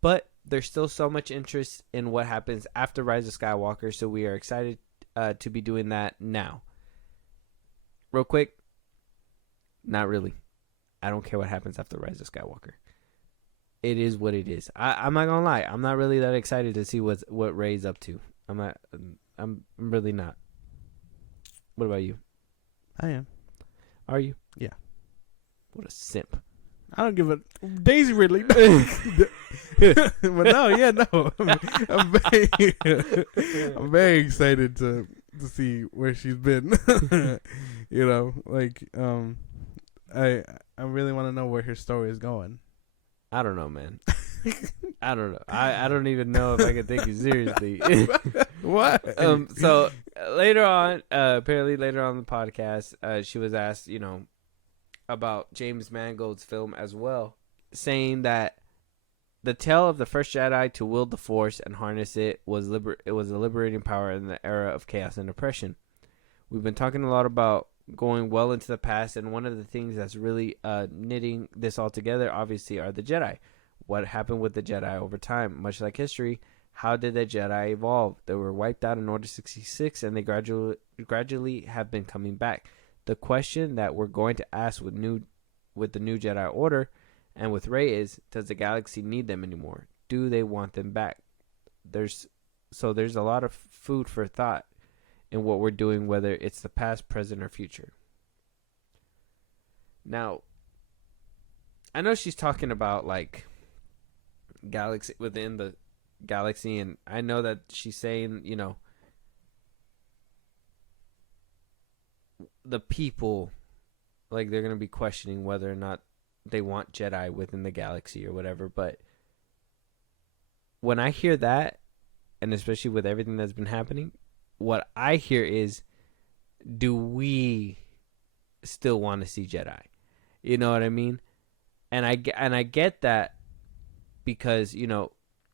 But there's still so much interest in what happens after Rise of Skywalker, so we are excited to be doing that now. Real quick, not really. I don't care what happens after Rise of Skywalker. It is what it is. I'm not gonna lie. I'm not really that excited to see what Rey's up to. I'm really not. What about you? I am. Are you? Yeah. What a simp. I don't give a Daisy Ridley. But no, yeah, no. I'm very excited to see where she's been. You know, like I really want to know where her story is going. I don't know, man. I don't know. I don't even know if I can take you seriously. What? So later on, apparently later on in the podcast, she was asked, about James Mangold's film as well, saying that the tale of the first Jedi to wield the Force and harness it was a liberating power in the era of chaos and oppression. We've been talking a lot about going well into the past, and one of the things that's really knitting this all together, obviously, are the Jedi. What happened with the Jedi over time? Much like history, how did the Jedi evolve? They were wiped out in Order 66, and they gradually have been coming back. The question that we're going to ask with the new Jedi Order and with Rey is, does the galaxy need them anymore? Do they want them back? There's a lot of food for thought in what we're doing, whether it's the past, present, or future. Now, I know she's talking about like galaxy within the galaxy, and I know that she's saying, the people, like, they're going to be questioning whether or not they want Jedi within the galaxy or whatever. But when I hear that, and especially with everything that's been happening, what I hear is, do we still want to see Jedi? You know what I mean? And I get that because,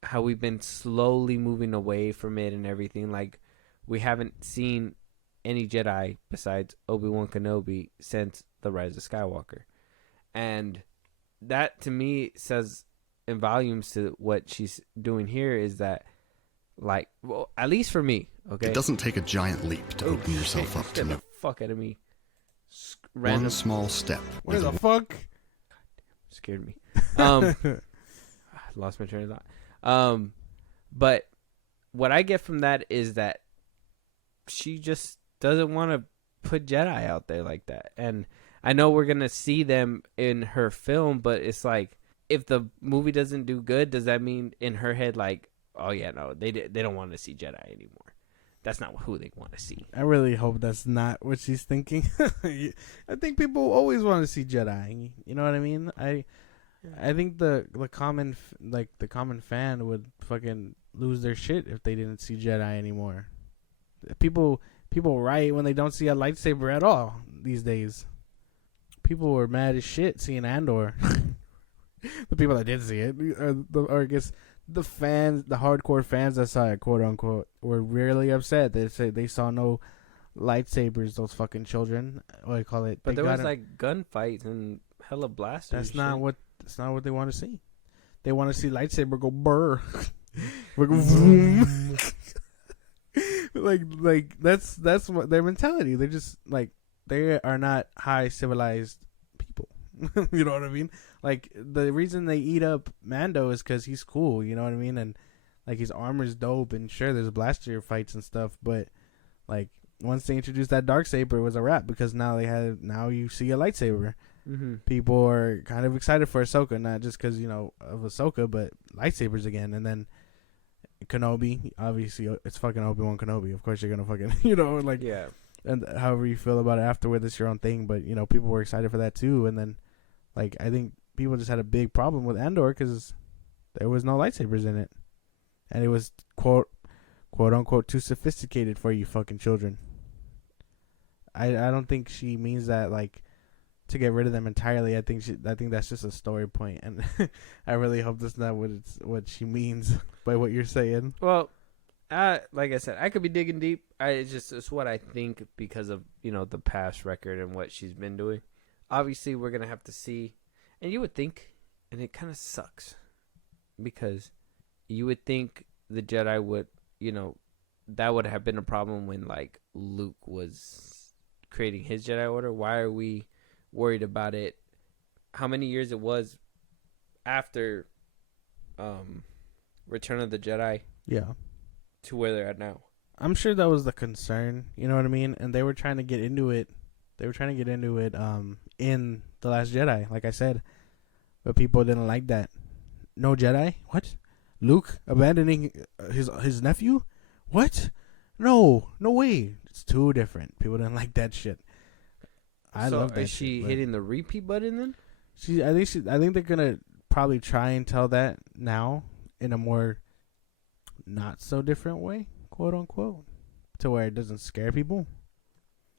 how we've been slowly moving away from it and everything. Like, we haven't seen any Jedi besides Obi-Wan Kenobi since the Rise of Skywalker. And that, to me, says in volumes to what she's doing here is that, like, well, at least for me, okay? It doesn't take a giant leap to open yourself up to the fuck out of me. One small step. Where the fuck? God, scared me. I lost my train of thought. But what I get from that is that she just doesn't want to put Jedi out there like that. And I know we're going to see them in her film, but it's like, if the movie doesn't do good, does that mean in her head, like, oh yeah, no, they don't want to see Jedi anymore? That's not who they want to see. I really hope that's not what she's thinking. I think people always want to see Jedi. You know what I mean? I think the common fan would fucking lose their shit if they didn't see Jedi anymore. People riot when they don't see a lightsaber at all these days. People were mad as shit seeing Andor. The people that did see it, or I guess the fans, the hardcore fans that saw it, quote unquote, were really upset. They said they saw no lightsabers. Those fucking children. What do you call it? But there was like gunfights and hella blasters. That's not what they want to see. They want to see lightsaber go burr. Go vroom. like that's what their mentality. They're just like, they are not high civilized people. You know what I mean? Like, the reason they eat up Mando is because he's cool. You know what I mean? And like, his armor's dope, and sure, there's blaster fights and stuff. But like, once they introduced that Darksaber, it was a wrap, because now you see a lightsaber. Mm-hmm. People are kind of excited for Ahsoka, not just because of Ahsoka, but lightsabers again. And then Kenobi, obviously, it's fucking Obi-Wan Kenobi. Of course, you're gonna fucking yeah. And however you feel about it afterward, it's your own thing. But people were excited for that too. And then, like, I think people just had a big problem with Andor because there was no lightsabers in it, and it was quote unquote too sophisticated for you fucking children. I don't think she means that like to get rid of them entirely. I think that's just a story point, and I really hope that's not what she means by what you're saying. Well, Like I said, I could be digging deep. It's what I think because of the past record and what she's been doing. Obviously, we're gonna have to see, and you would think, and it kind of sucks because you would think the Jedi would, that would have been a problem when like Luke was creating his Jedi Order. Why are we worried about it? How many years it was after Return of the Jedi? Yeah. To where they're at now. I'm sure that was the concern, you know what I mean? And they were trying to get into it. In The Last Jedi, like I said. But people didn't like that. No Jedi? What? Luke abandoning his nephew? What? No way. It's too different. People didn't like that shit. I love that. Is she hitting the repeat button then? I think they're gonna probably try and tell that now in a more not so different way, quote unquote, to where it doesn't scare people.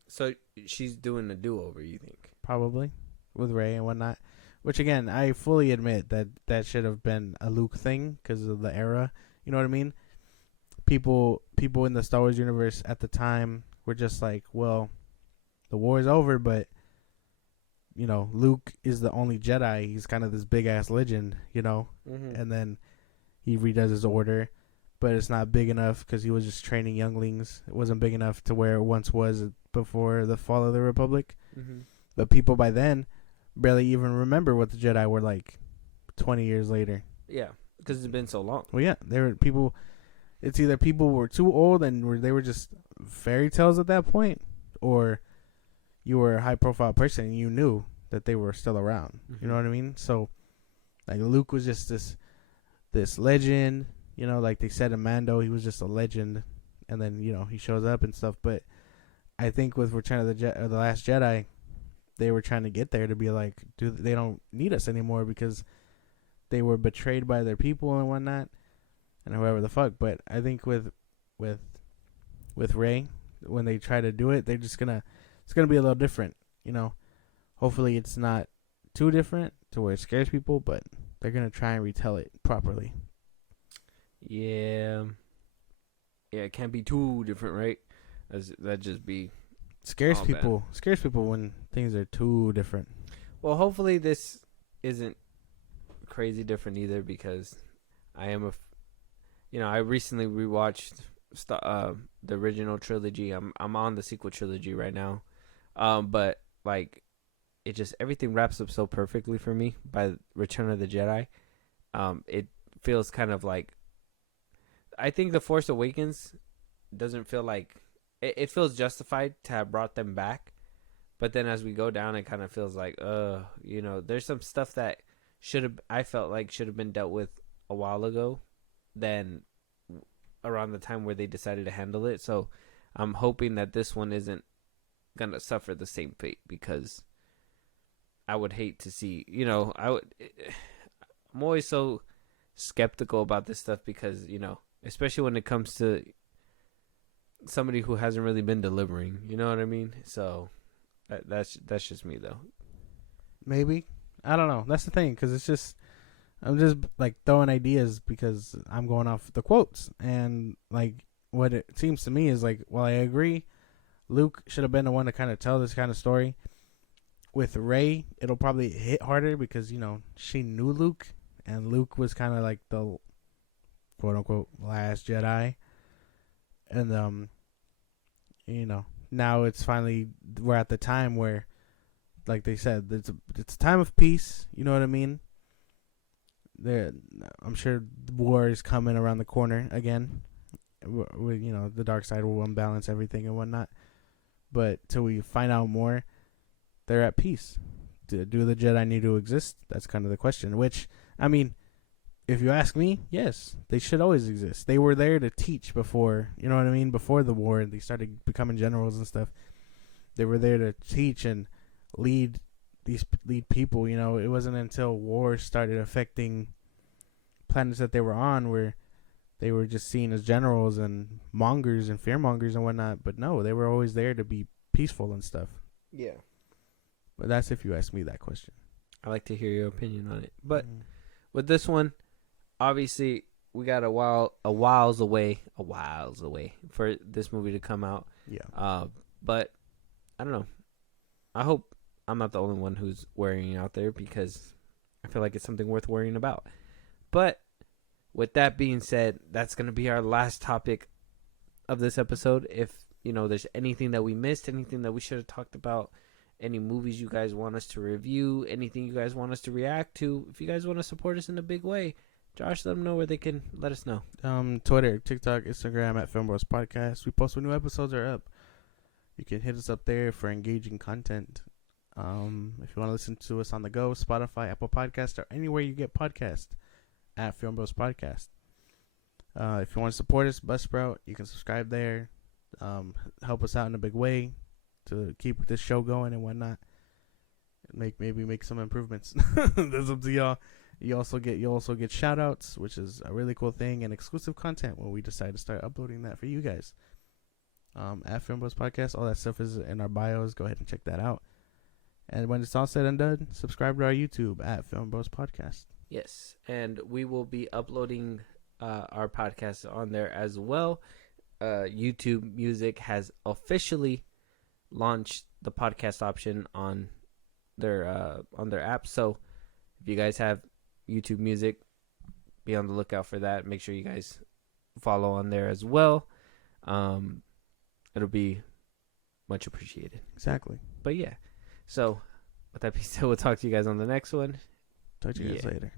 So she's doing a do-over, you think? Probably, with Rey and whatnot. Which again, I fully admit that should have been a Luke thing because of the era. You know what I mean? People in the Star Wars universe at the time were just like, well, the war is over, but Luke is the only Jedi. He's kind of this big ass legend, and then he redoes his order, but it's not big enough because he was just training younglings. It wasn't big enough to where it once was before the fall of the Republic. Mm-hmm. But people by then barely even remember what the Jedi were like 20 years later. Yeah, because it's been so long. Well, yeah, there were people. It's either people were too old and they were just fairy tales at that point, or you were a high profile person and you knew that they were still around. Mm-hmm. You know what I mean? So, like, Luke was just this legend. Like they said in Mando, he was just a legend, and then he shows up and stuff. But I think with Return of the Last Jedi, they were trying to get there to be like, dude, they don't need us anymore because they were betrayed by their people and whatnot, and whoever the fuck. But I think with Rey, when they try to do it, it's gonna be a little different. Hopefully it's not too different to where it scares people, but they're gonna try and retell it properly. Yeah, it can't be too different, right? That just be scares people. Bad. Scares people when things are too different. Well, hopefully this isn't crazy different either, because I am I recently rewatched the original trilogy. I'm on the sequel trilogy right now, but like it just everything wraps up so perfectly for me by Return of the Jedi. It feels kind of like, I think The Force Awakens doesn't feel like it feels justified to have brought them back, but then as we go down, it kind of feels like, there's some stuff that I felt like should have been dealt with a while ago, than around the time where they decided to handle it. So I'm hoping that this one isn't gonna suffer the same fate, because I would hate to see, I'm always so skeptical about this stuff because, especially when it comes to somebody who hasn't really been delivering, you know what I mean? So that's just me though. Maybe. I don't know. That's the thing, because I'm just like throwing ideas because I'm going off the quotes, and like what it seems to me is like, well, I agree, Luke should have been the one to kind of tell this kind of story. With Rey, it'll probably hit harder because she knew Luke, and Luke was kind of like the quote unquote last Jedi, and now it's finally, we're at the time where, like they said, it's a time of peace. You know what I mean? I'm sure the war is coming around the corner again. The dark side will unbalance everything and whatnot. But till we find out more, they're at peace. Do the Jedi need to exist? That's kind of the question. Which, I mean, if you ask me, yes, they should always exist. They were there to teach before, you know what I mean? Before the war, they started becoming generals and stuff. They were there to teach and lead people. It wasn't until war started affecting planets that they were on where they were just seen as generals and mongers and fearmongers and whatnot. But no, they were always there to be peaceful and stuff. Yeah. But that's if you ask me that question. I like to hear your opinion on it. But with this one, obviously, we got a whiles away for this movie to come out. Yeah. But I don't know. I hope I'm not the only one who's worrying out there, because I feel like it's something worth worrying about. But with that being said, that's going to be our last topic of this episode. If, there's anything that we missed, anything that we should have talked about, any movies you guys want us to review, anything you guys want us to react to, if you guys want to support us in a big way, Josh, let them know where they can let us know. Twitter, TikTok, Instagram at FilmBros Podcast. We post when new episodes are up. You can hit us up there for engaging content. If you want to listen to us on the go, Spotify, Apple Podcast, or anywhere you get podcasts, at FilmBros Podcast. If you want to support us, Buzzsprout, you can subscribe there. Help us out in a big way to keep this show going and whatnot. Maybe make some improvements. That's up to y'all. You also get shout outs, which is a really cool thing, and exclusive content when we decide to start uploading that for you guys. At FilmBros Podcast, all that stuff is in our bios. Go ahead and check that out. And when it's all said and done, subscribe to our YouTube at FilmBros Podcast. Yes, and we will be uploading our podcast on there as well. YouTube Music has officially launched the podcast option on their app. So if you guys have YouTube Music, be on the lookout for that. Make sure you guys follow on there as well. It'll be much appreciated. Exactly. But yeah, so with that being said, we'll talk to you guys on the next one. Talk to you guys later.